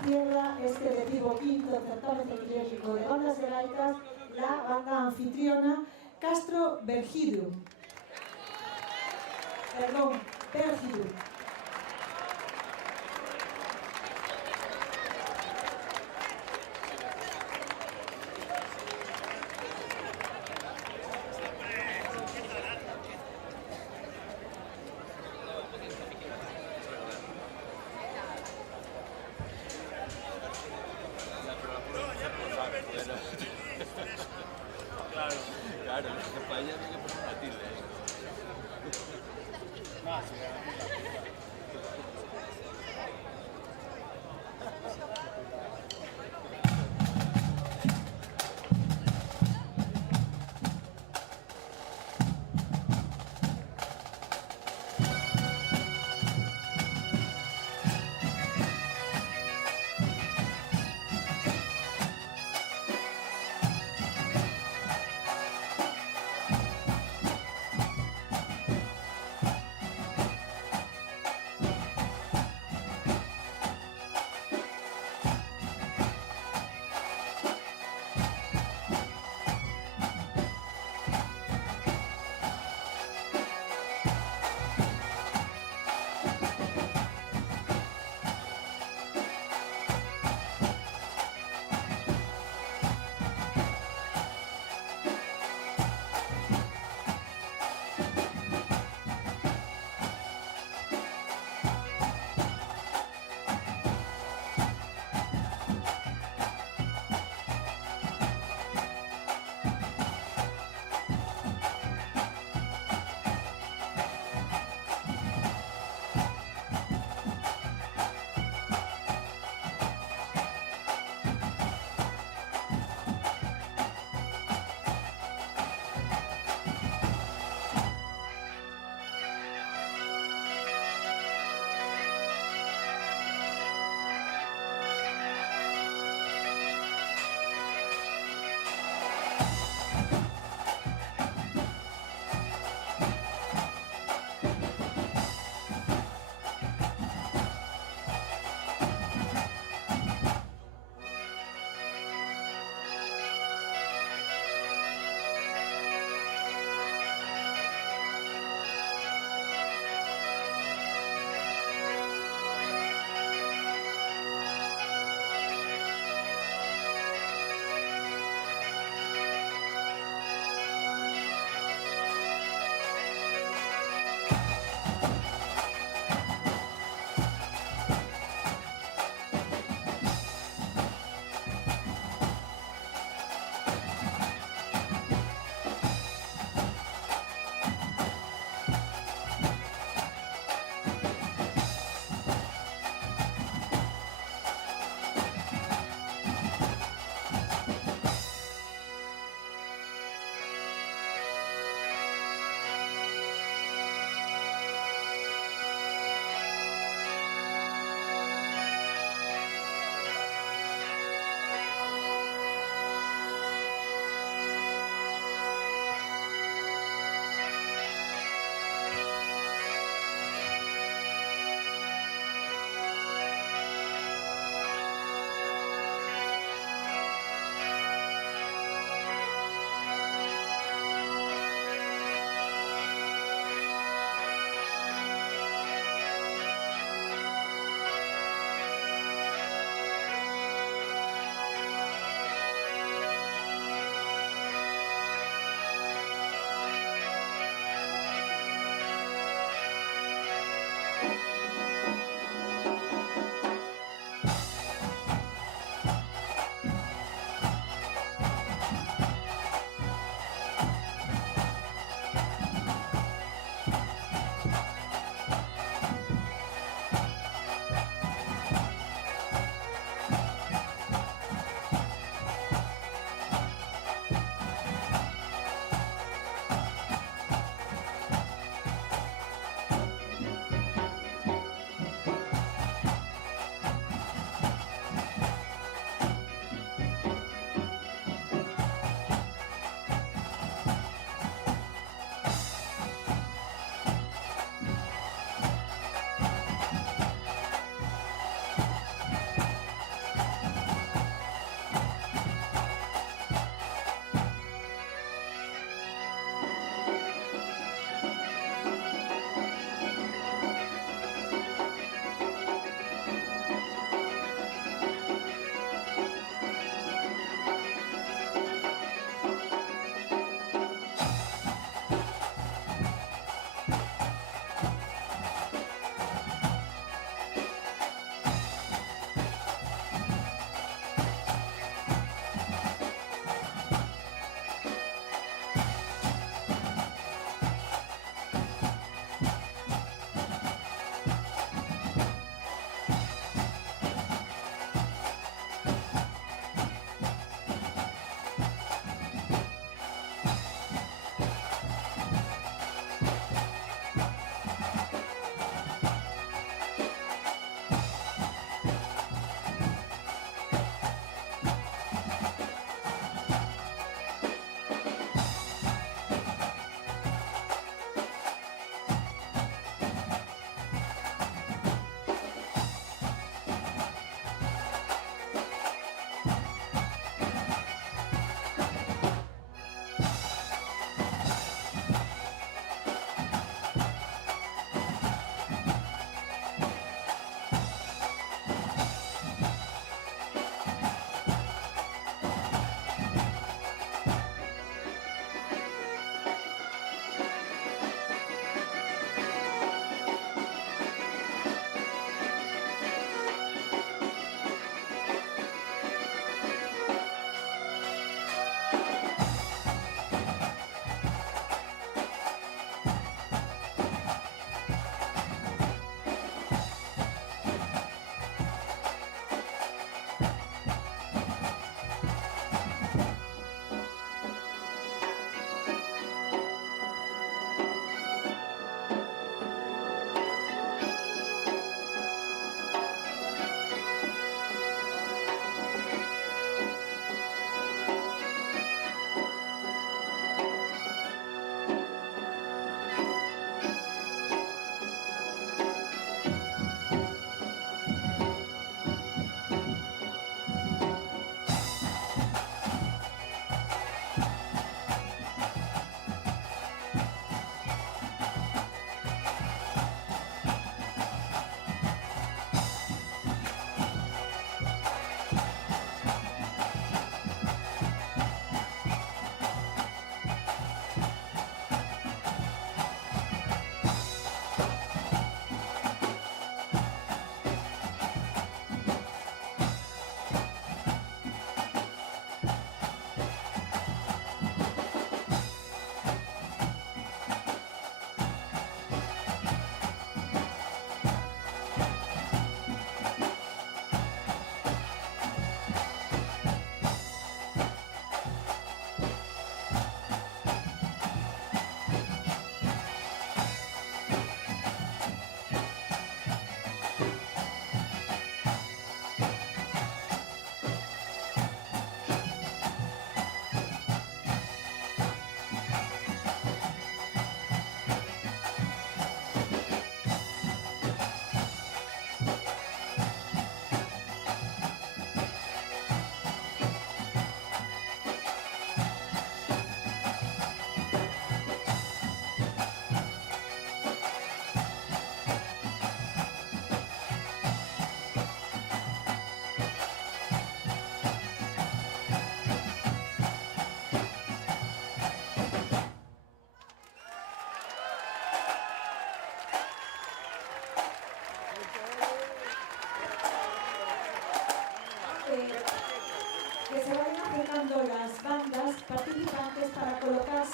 cierra este 15º certamen tecnológico de bandas de gaitas la banda anfitriona Castro Bergidum. Perdón, Bergidum. Claro, para ella tiene que poner una tilde.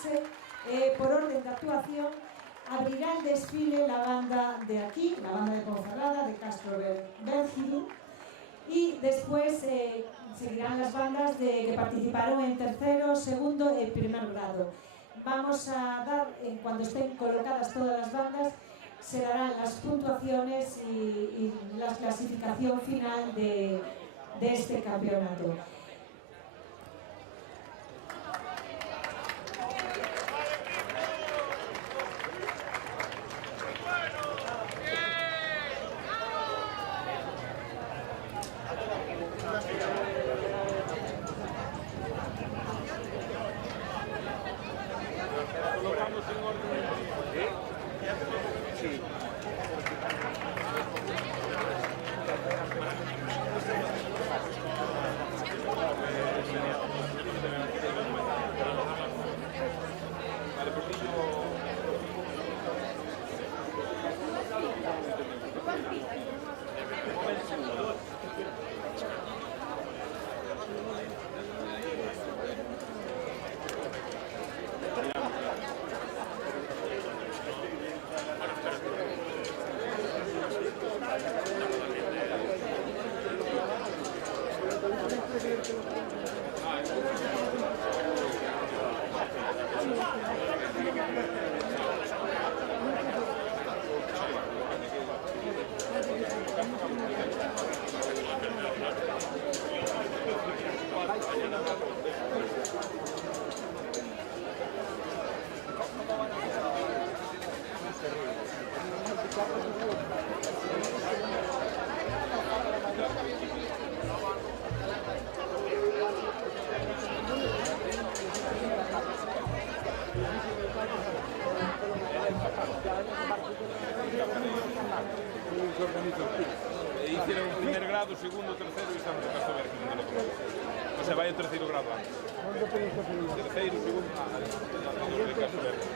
presentarse por orden de actuación. Abrirá el desfile la banda de aquí, la banda de Ponferrada, de Castro Bérgido, y después seguirán las bandas que participaron en tercero, segundo y primer grado. Vamos a dar, cuando estén colocadas todas las bandas, se darán las puntuaciones y la clasificación final de este campeonato. Hicieron primer grado, segundo, tercero y estamos en Castro Bérgido. O sea, vai o terceiro grado antes. Terceiro, segundo, de Castro Bérgido.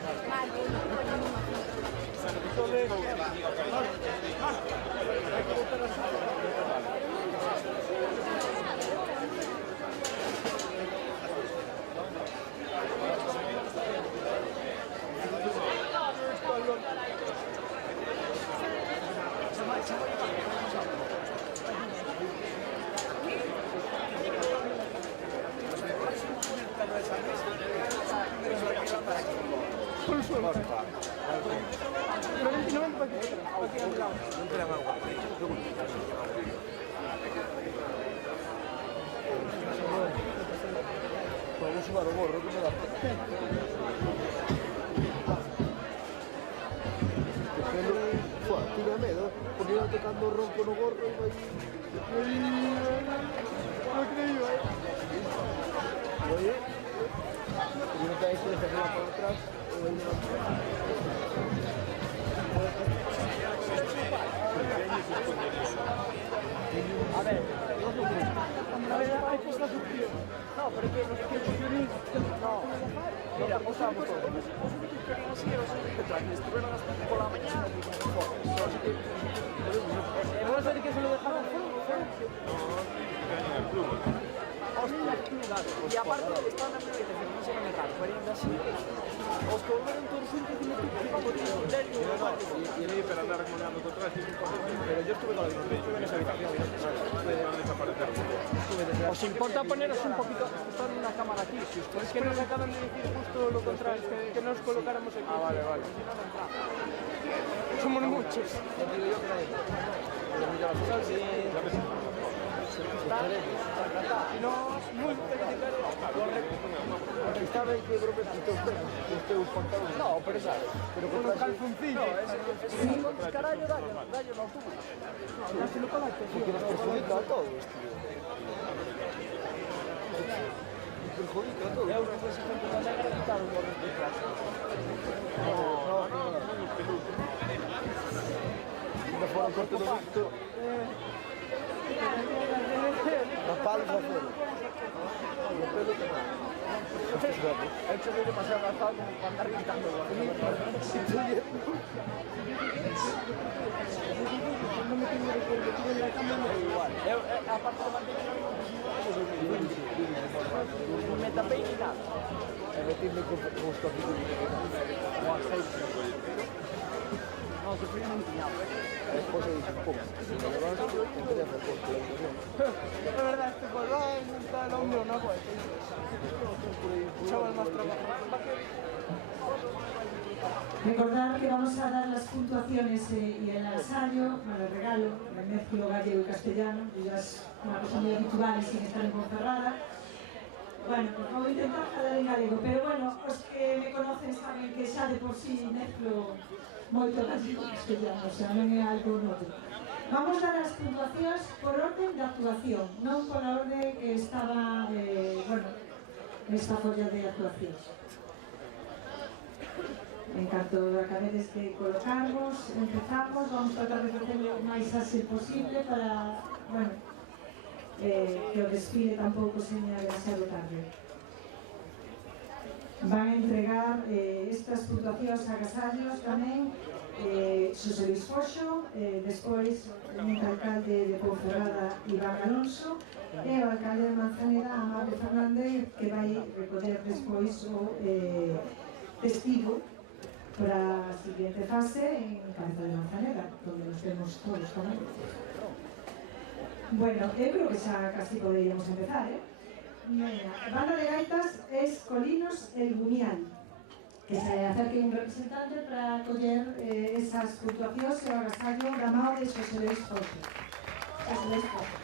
Vamos a o gorro que me dá. Tira medo, porque iba tocando ronco no gorro e vai... Non creio, Oye, eu non tenho que deixar lá para atrás, ou aí não. A ver, hay cosas suscritas. No, pero es que los que no. Mira, usamos todo. Estuvieron hasta por la mañana. ¿No vas a decir que se lo dejaron fuera? Hostia, y aparte estaban en medio de no se van a dejar, fueron así. Os colgaron todos juntos y me y ahí para andar acumulando todo atrás, pero yo estuve con la estuve en esa habitación, van a desaparecer. ¿Os importa poneros un poquito? Están en una cámara aquí, si ustedes que nos acaban de decir justo lo contrario, que nos colocáramos aquí. Ah, vale. Somos muchos. Digo yo que nadie. Muy sabe que brome usted un pantalón. No, pero sabe. Pero con un calzoncillo. No, es carallo, daño no tuvo. No, dáselo con la atención. Porque nos perjudica a todos, tío. Nos perjudica a todos. Es una cosa que nos ha quitado los resultados. No. Una forma corta de visto. Las palos a cero. Los pelos que no. He hecho que demasiado avanzado como para andar gritando. No me tengo recuerdo, tuve la cámara igual. Aparte de mantener me tapé y nada. meterme con os capítulos de o aceite. No, se frío un piñado. Despois eu dixen, pum, se me levanto, empecé a hacer por televisión. Es verdad, este pues va en el hombro, ¿no? Pues chaval más trabajo. Recordar que vamos a dar las puntuaciones y el ensayo, para el regalo, me mezclo gallego y castellano, que ya es una cosa muy habitual y sin estar en Ponferrada. Bueno, pues vou intentar falar en galego, pero bueno, os que me conocen saben que xa de por sí mezclo moito gallego e castellano, o sea, non é algo novo. Vamos dar as puntuacións por orden de actuación, non pola orde que estaba, bueno, nesta folla de actuacións. En canto acabedes de colocarvos, empezamos, vamos a tratar de facer o máis áxil posible para, bueno, que o desfile tampouco seña demasiado tarde. Van a entregar estas puntuacións a agasallos tamén Xosé Luis Foxo, despois o alcalde de Ponferrada, Iván Alonso, e o alcalde de Manzaneda, Amable Fernández, que vai recoller despois o testigo para a siguiente fase en Cabeza de Manzaneda, donde nos vemos todos tamén. Bueno, eu creo que xa casi poderíamos empezar, Banda de gaitas es Colinos El Gumial, que se acerque un representante para coller esas puntuacións e o agasallo da mao de Xosé Luis Foxo. Xosé Luis Foxo.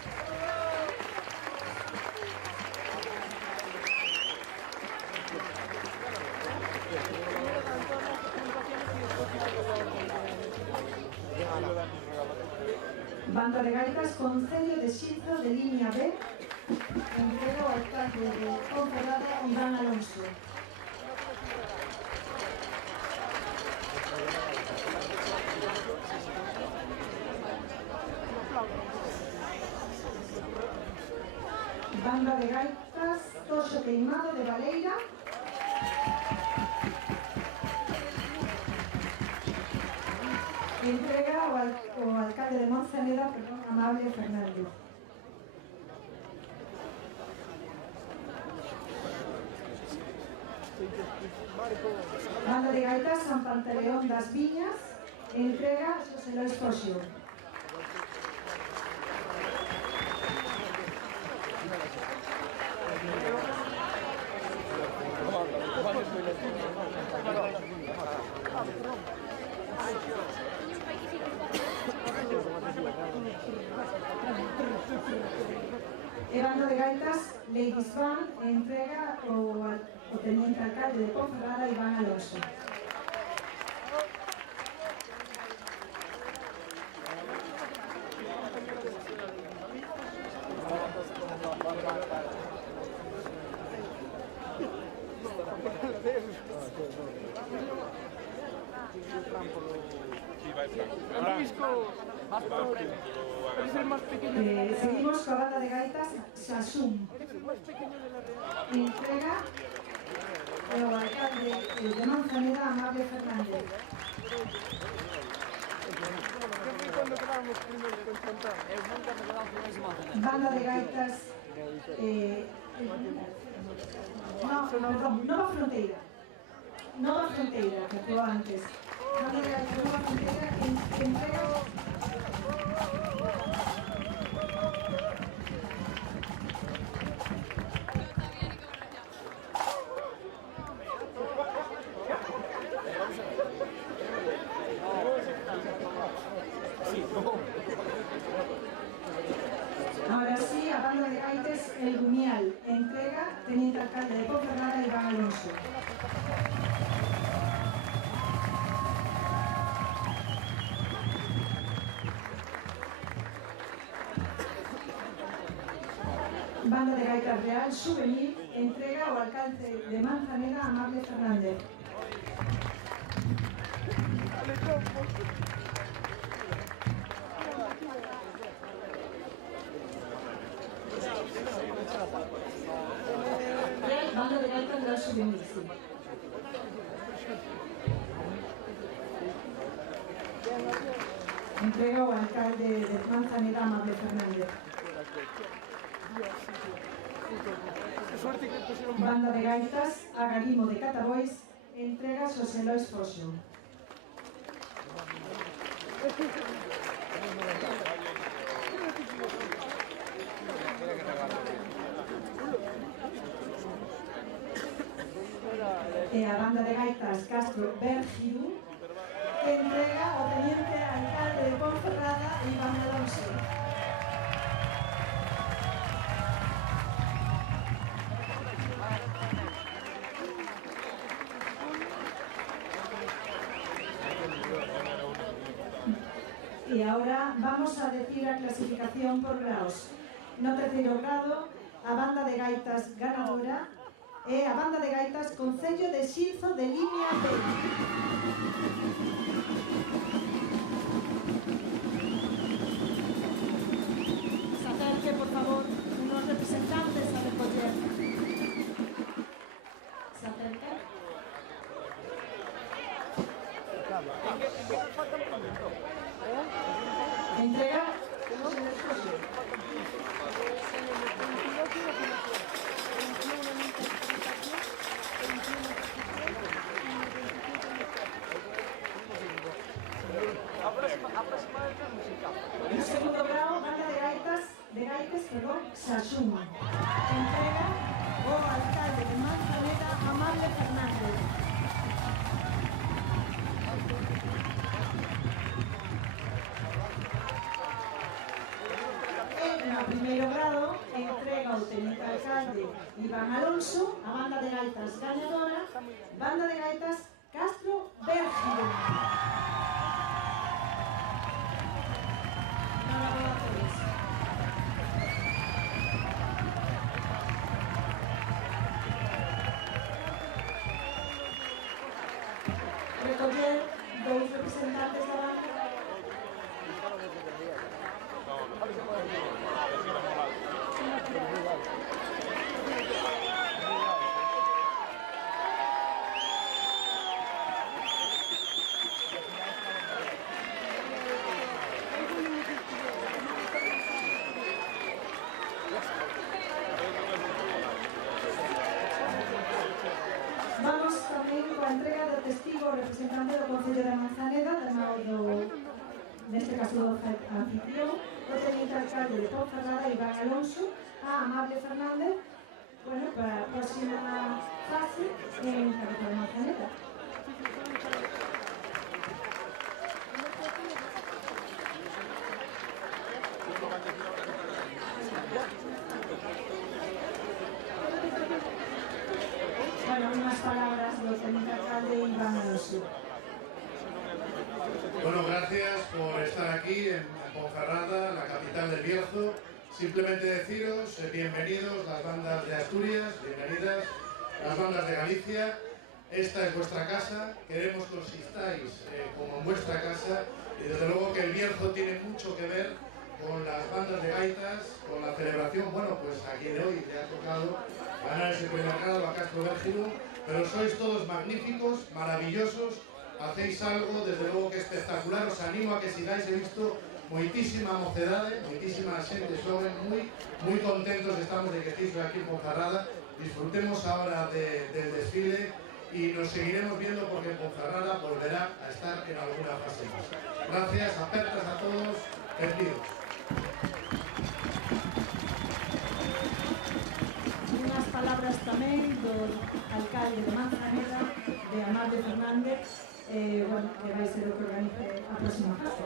Banda de gaitas Concello de Xinzo de línea B, entrega ao alcalde de Ponferrada, Iván Alonso. Banda de gaitas Toxo Queimado de Valeira, entrega ao alcalde de Manzaneda, Amable Fernández. Banda de gaitas San Pantaleón das Viñas, entrega Xosé Luis Foxo. E banda de gaitas Ladies Band, entrega o teniente alcalde de Ponferrada, Iván Alonso. Seguimos con la banda de gaitas Sasum. Entrega al alcalde de Manzaneda, Amable Fernández. Banda de gaitas Nova Fronteira. Nova Fronteira, que actuó antes. Banda de gaitas Nova Fronteira, entrega ahora sí, a banda de gaites El Gumial, entrega teniente alcalde de Ponferrada, Iván Alonso. Banda de gaitas Real Souvenir, entrega ao alcalde de Manzaneda, Amable Fernández. Banda de gaitas Real Souvenir, sí. Entrega ao alcalde de Manzaneda, Amable Fernández. suerte que pusieron... Banda de gaitas Agarimo de Catabois, entrega Xosé Lois Foxo. E a banda de gaitas Castro Bergiu, que entrega o teniente alcalde de Ponferrada, Iván Alonso. Y ahora vamos a decir a clasificación por grados. No terceiro grado, a banda de gaitas ganadora é a banda de gaitas Concello de Xinzo de Limia B. Se acerque, por favor, unos representantes a recoger. Se acerque. Entrega. En segundo grado, banda de gaitas, Saxuma. Entrega o alcalde de Manzaneda, Amable Fernández. En primeiro grado, entrega o teniente alcalde Iván Alonso, a banda de gaitas gañadora, banda de gaitas Castro Bergiu. Recoger dous representantes da banda. Vamos tamén coa entrega do testigo representante do Concello de Manzaneda, neste caso do anfitrión, o teniente alcalde de Ponferrada, Iván Alonso, a Amable Fernández, para a próxima fase en Cabeza de Manzaneda. Bueno, unas palabras do teniente alcalde Iván Alonso. Bueno, gracias por estar aquí en Ponferrada, la capital del Bierzo. Simplemente deciros bienvenidos las bandas de Asturias, bienvenidas las bandas de Galicia. Esta es vuestra casa, queremos que os sintáis como en vuestra casa y desde luego que el Bierzo tiene mucho que ver con las bandas de gaitas, con la celebración. Bueno, pues a quien hoy le ha tocado ganar ese primer grado a Castro Bergiu, pero sois todos magníficos, maravillosos, hacéis algo desde luego que espectacular. Os animo a que sigáis. He visto moitísima mocedade, moitísima xente xoven, moi contentos estamos de que estéis aquí en Ponferrada. Disfrutemos ahora del desfile y nos seguiremos viendo porque Ponferrada volverá a estar en alguna fase más. Gracias, apertas a todos, benvidos. Unhas palabras tamén do alcalde de Manzaneda, de Amable Fernández, que vai ser o que organice a próxima fase.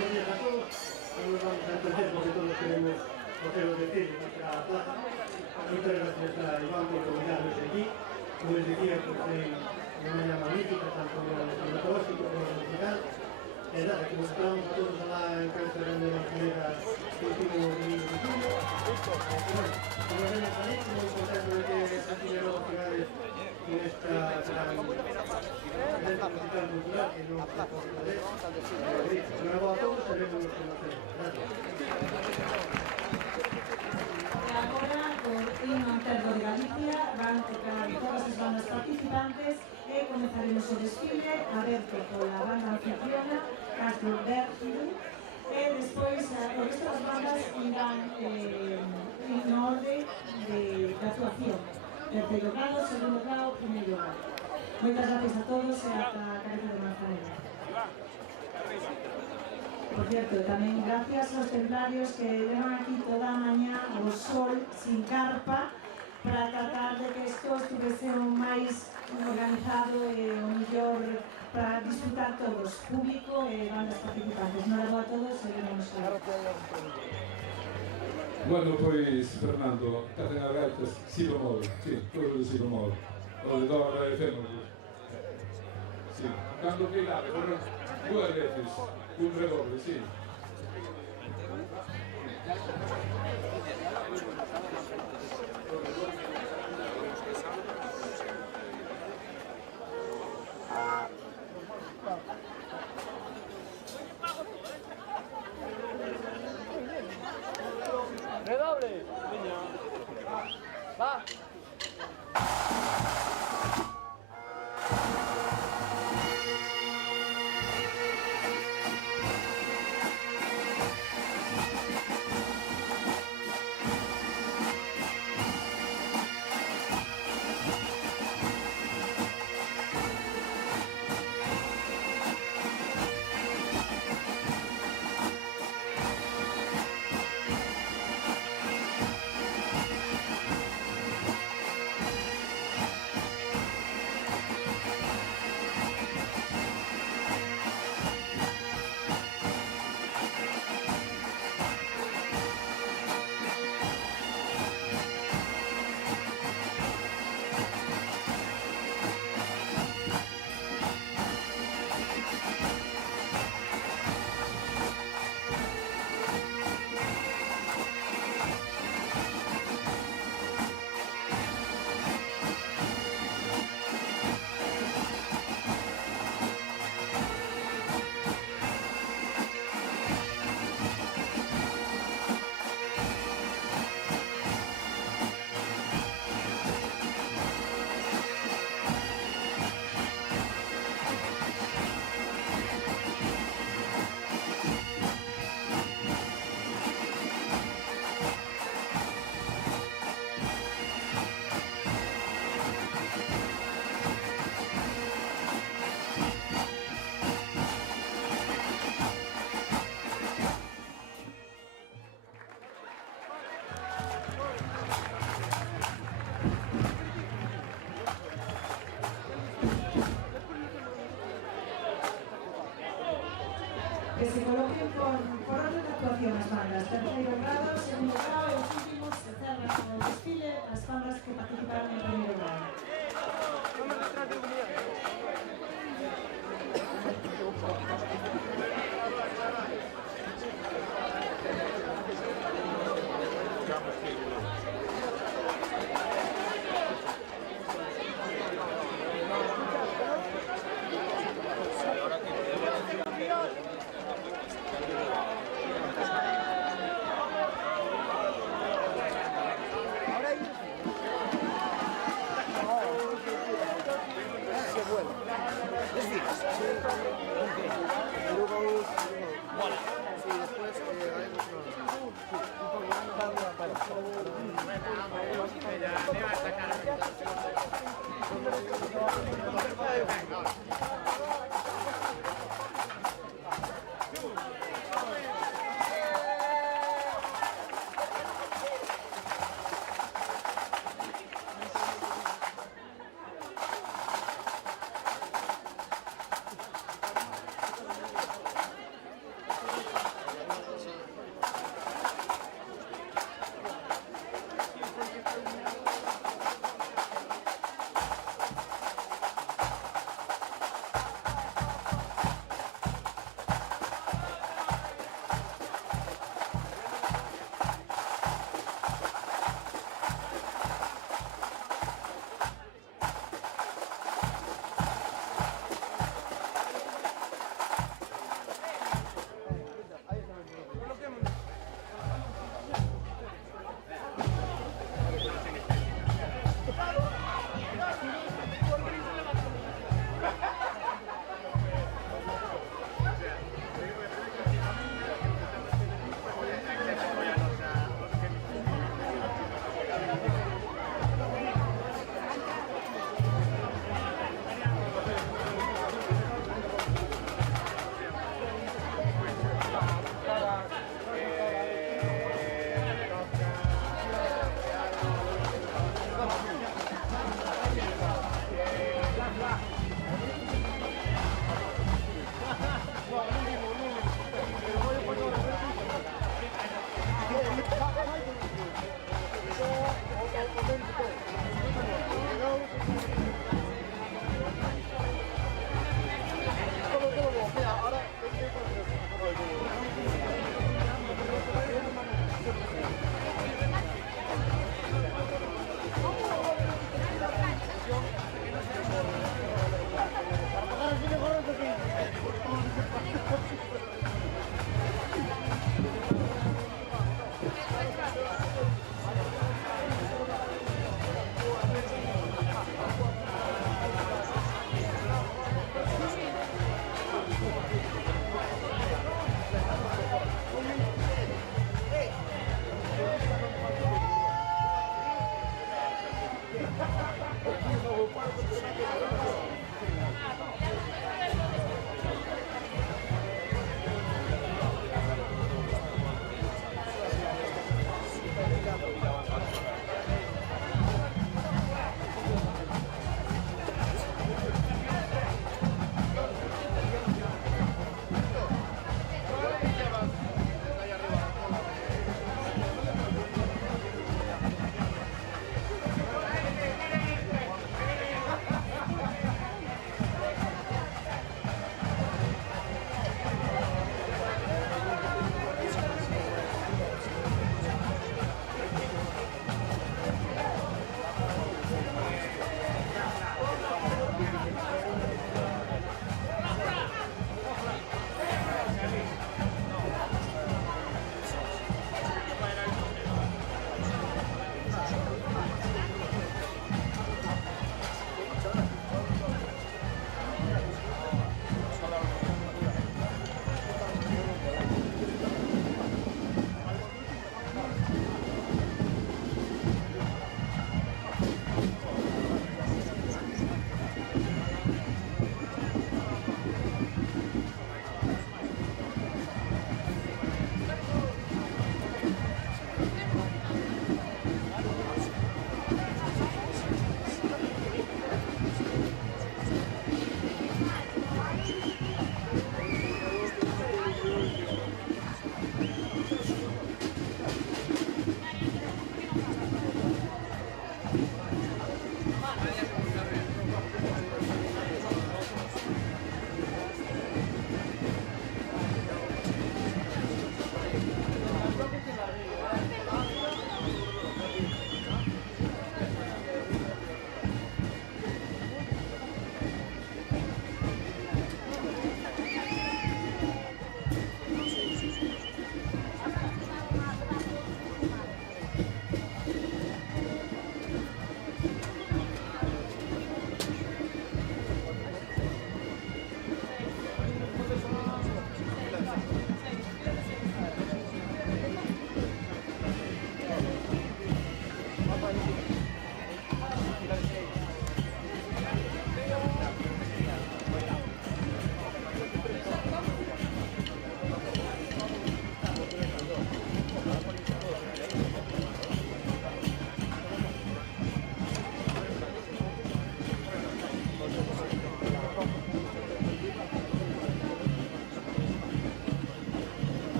Buenos días a todos. Hoy vamos a empezar porque todos queremos coger los detalles de nuestra plaza. Muchas gracias a Iván por convidarnos aquí. Como les decía, pues una mañana magnífica, tanto en el metodológico como en el musical. Nada, como esperamos a todos a la cancha de Manzaneda el último domingo de julio. Bueno, como ven esta noche, muy contento de que se tiene nuevas ciudades en esta gran musical cultural que no se puede perder. Bravo a todos, sabemos lo que nos hacemos. Gracias. Agora, o himno interno de Galicia, van tocar todas as bandas participantes e comenzaremos o desfile aberto pola banda anfitriona Castro Bergiu e despois o resto das bandas irán en orde de actuación. Terceiro grado, segundo grado, primeiro grado. Moitas gracias a todos e ata a cabeza de Manzanera. Por cierto, tamén gracias aos templarios que levan aquí toda a mañá ao sol, sin carpa, para tratar de que isto estuvese o máis organizado e o mellor para disfrutar todos, público e bandas participantes. Non levo a todos e vemos a... Bueno, pois, Fernando, cacen as gaitas, si bemol, sí, todo de si bemol. O de do agradecemos. Sí, cando que idade, dúas veces, un redoble, sí. Redoble. Va. Que se coloquen por orden de actuación as bandas, terceiro grado, segundo grado e os últimos se cerran o desfile as bandas que participaron en primeiro grado.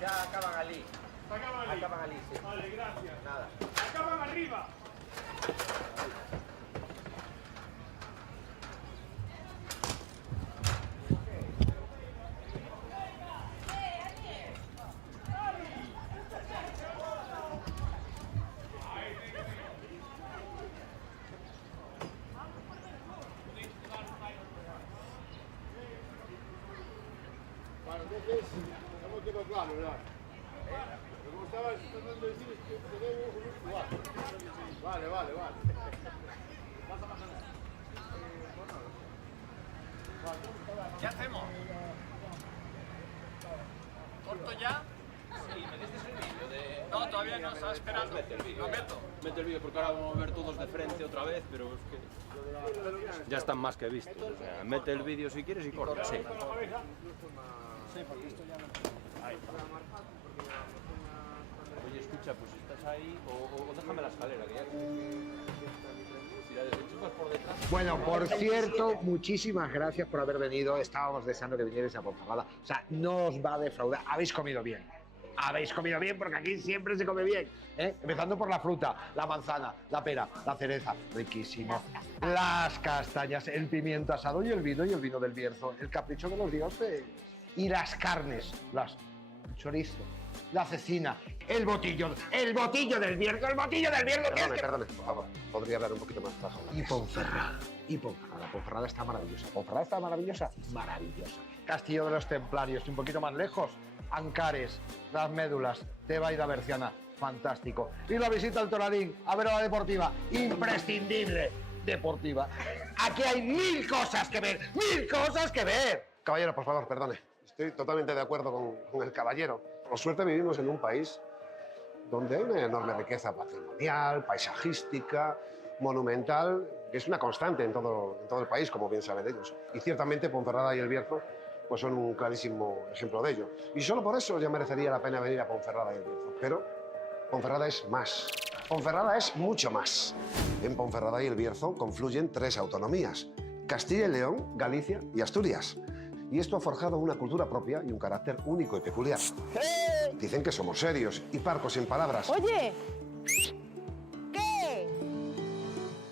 Ya acaban allí. Acaban allí. Acaban allí, sí. Vale, gracias. Nada. Acaban arriba. Bueno, entonces, no quedó claro, ¿verdad? Como estabas tratando de decir, es que tenemos un igual. Vale. ¿Qué hacemos? ¿Corto ya? Sí, me diste el vídeo de... No, todavía no, estaba esperando. Lo meto. Mete el vídeo porque ahora vamos a ver todos de frente otra vez, pero es que... Ya están más que vistos. O sea, mete el vídeo si quieres y corta, sí. Sí, porque esto ya no... Oye, escucha, pues estás ahí o déjame la escalera, que ya... Si la desenchufas por detrás... Bueno, por cierto, muchísimas gracias por haber venido. Estábamos deseando que vinierais a Ponferrada. O sea, no os va a defraudar. Habéis comido bien. Habéis comido bien porque aquí siempre se come bien, ¿eh? Empezando por la fruta, la manzana, la pera, la cereza, riquísimo. Las castañas, el pimiento asado y el vino del Bierzo, el capricho de los dioses. Y las carnes, el chorizo, la cecina, el botillo del Bierzo, Perdone, por favor. Podría hablar un poquito más bajo. Y Ponferrada. Ponferrada está maravillosa. Ponferrada está maravillosa. Castillo de los Templarios, y un poquito más lejos, Ancares, las Médulas, Tebaida Berciana, fantástico. Y la visita al Toradín, a ver a la Deportiva, imprescindible. Deportiva. Aquí hay 1000 cosas que ver, 1000 cosas que ver. Caballero, por favor, perdone. Estoy totalmente de acuerdo con el caballero. Por suerte vivimos en un país donde hay una enorme riqueza patrimonial, paisajística, monumental, que es una constante en todo el país, como bien saben ellos. Y ciertamente Ponferrada y el Bierzo pues son un clarísimo ejemplo de ello. Y solo por eso ya merecería la pena venir a Ponferrada y el Bierzo. Pero Ponferrada es más. Ponferrada es mucho más. En Ponferrada y el Bierzo confluyen 3 autonomías: Castilla y León, Galicia y Asturias. Y esto ha forjado una cultura propia y un carácter único y peculiar. Dicen que somos serios y parcos en palabras. Oye, ¿qué?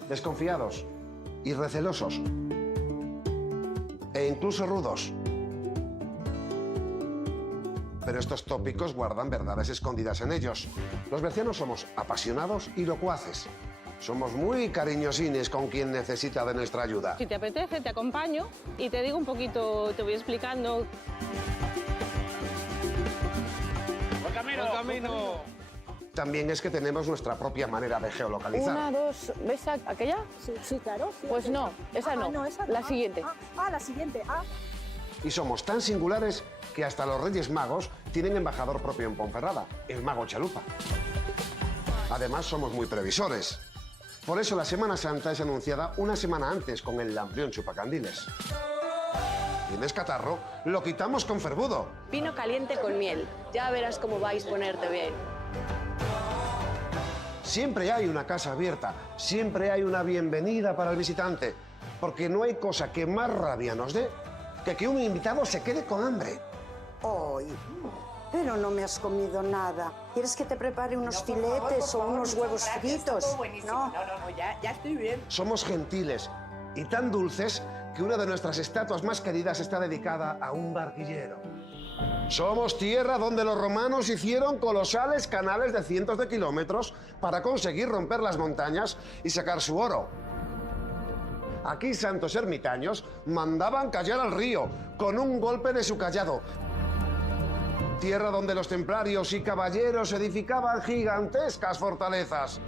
Desconfiados y recelosos. E incluso rudos. Pero estos tópicos guardan verdades escondidas en ellos. Los bercianos somos apasionados y locuaces. Somos muy cariñosines con quien necesita de nuestra ayuda. Si te apetece, te acompaño y te digo un poquito, te voy explicando. ¡Buen camino! También es que tenemos nuestra propia manera de geolocalizar. 1, 2, ¿ves aquella? Sí, claro. Sí, Pues no, esa no, la siguiente. La siguiente. Y somos tan singulares que hasta los Reyes Magos tienen embajador propio en Ponferrada, el Mago Chalupa. Además, somos muy previsores. Por eso la Semana Santa es anunciada una semana antes con el Lamprión Chupacandiles. ¿Tienes catarro? Lo quitamos con ferbudo. Vino caliente con miel. Ya verás cómo vais a ponerte bien. Siempre hay una casa abierta, siempre hay una bienvenida para el visitante, porque no hay cosa que más rabia nos dé que un invitado se quede con hambre. Hoy. Pero no me has comido nada. ¿Quieres que te prepare unos filetes o unos huevos fritos? No, ya estoy bien. Somos gentiles y tan dulces que una de nuestras estatuas más queridas está dedicada a un barquillero. Somos tierra donde los romanos hicieron colosales canales de cientos de kilómetros para conseguir romper las montañas y sacar su oro. Aquí santos ermitaños mandaban callar al río con un golpe de su cayado. Tierra donde los templarios y caballeros edificaban gigantescas fortalezas.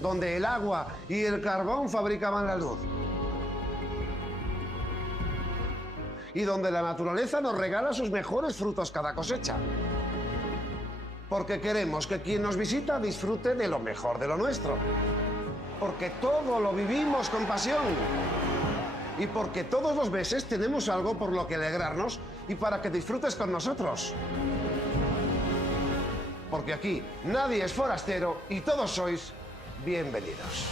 Donde el agua y el carbón fabricaban la luz. Y donde la naturaleza nos regala sus mejores frutos cada cosecha. Porque queremos que quien nos visita disfrute de lo mejor de lo nuestro. Porque todo lo vivimos con pasión. Y porque todos los meses tenemos algo por lo que alegrarnos y para que disfrutes con nosotros. Porque aquí nadie es forastero y todos sois bienvenidos.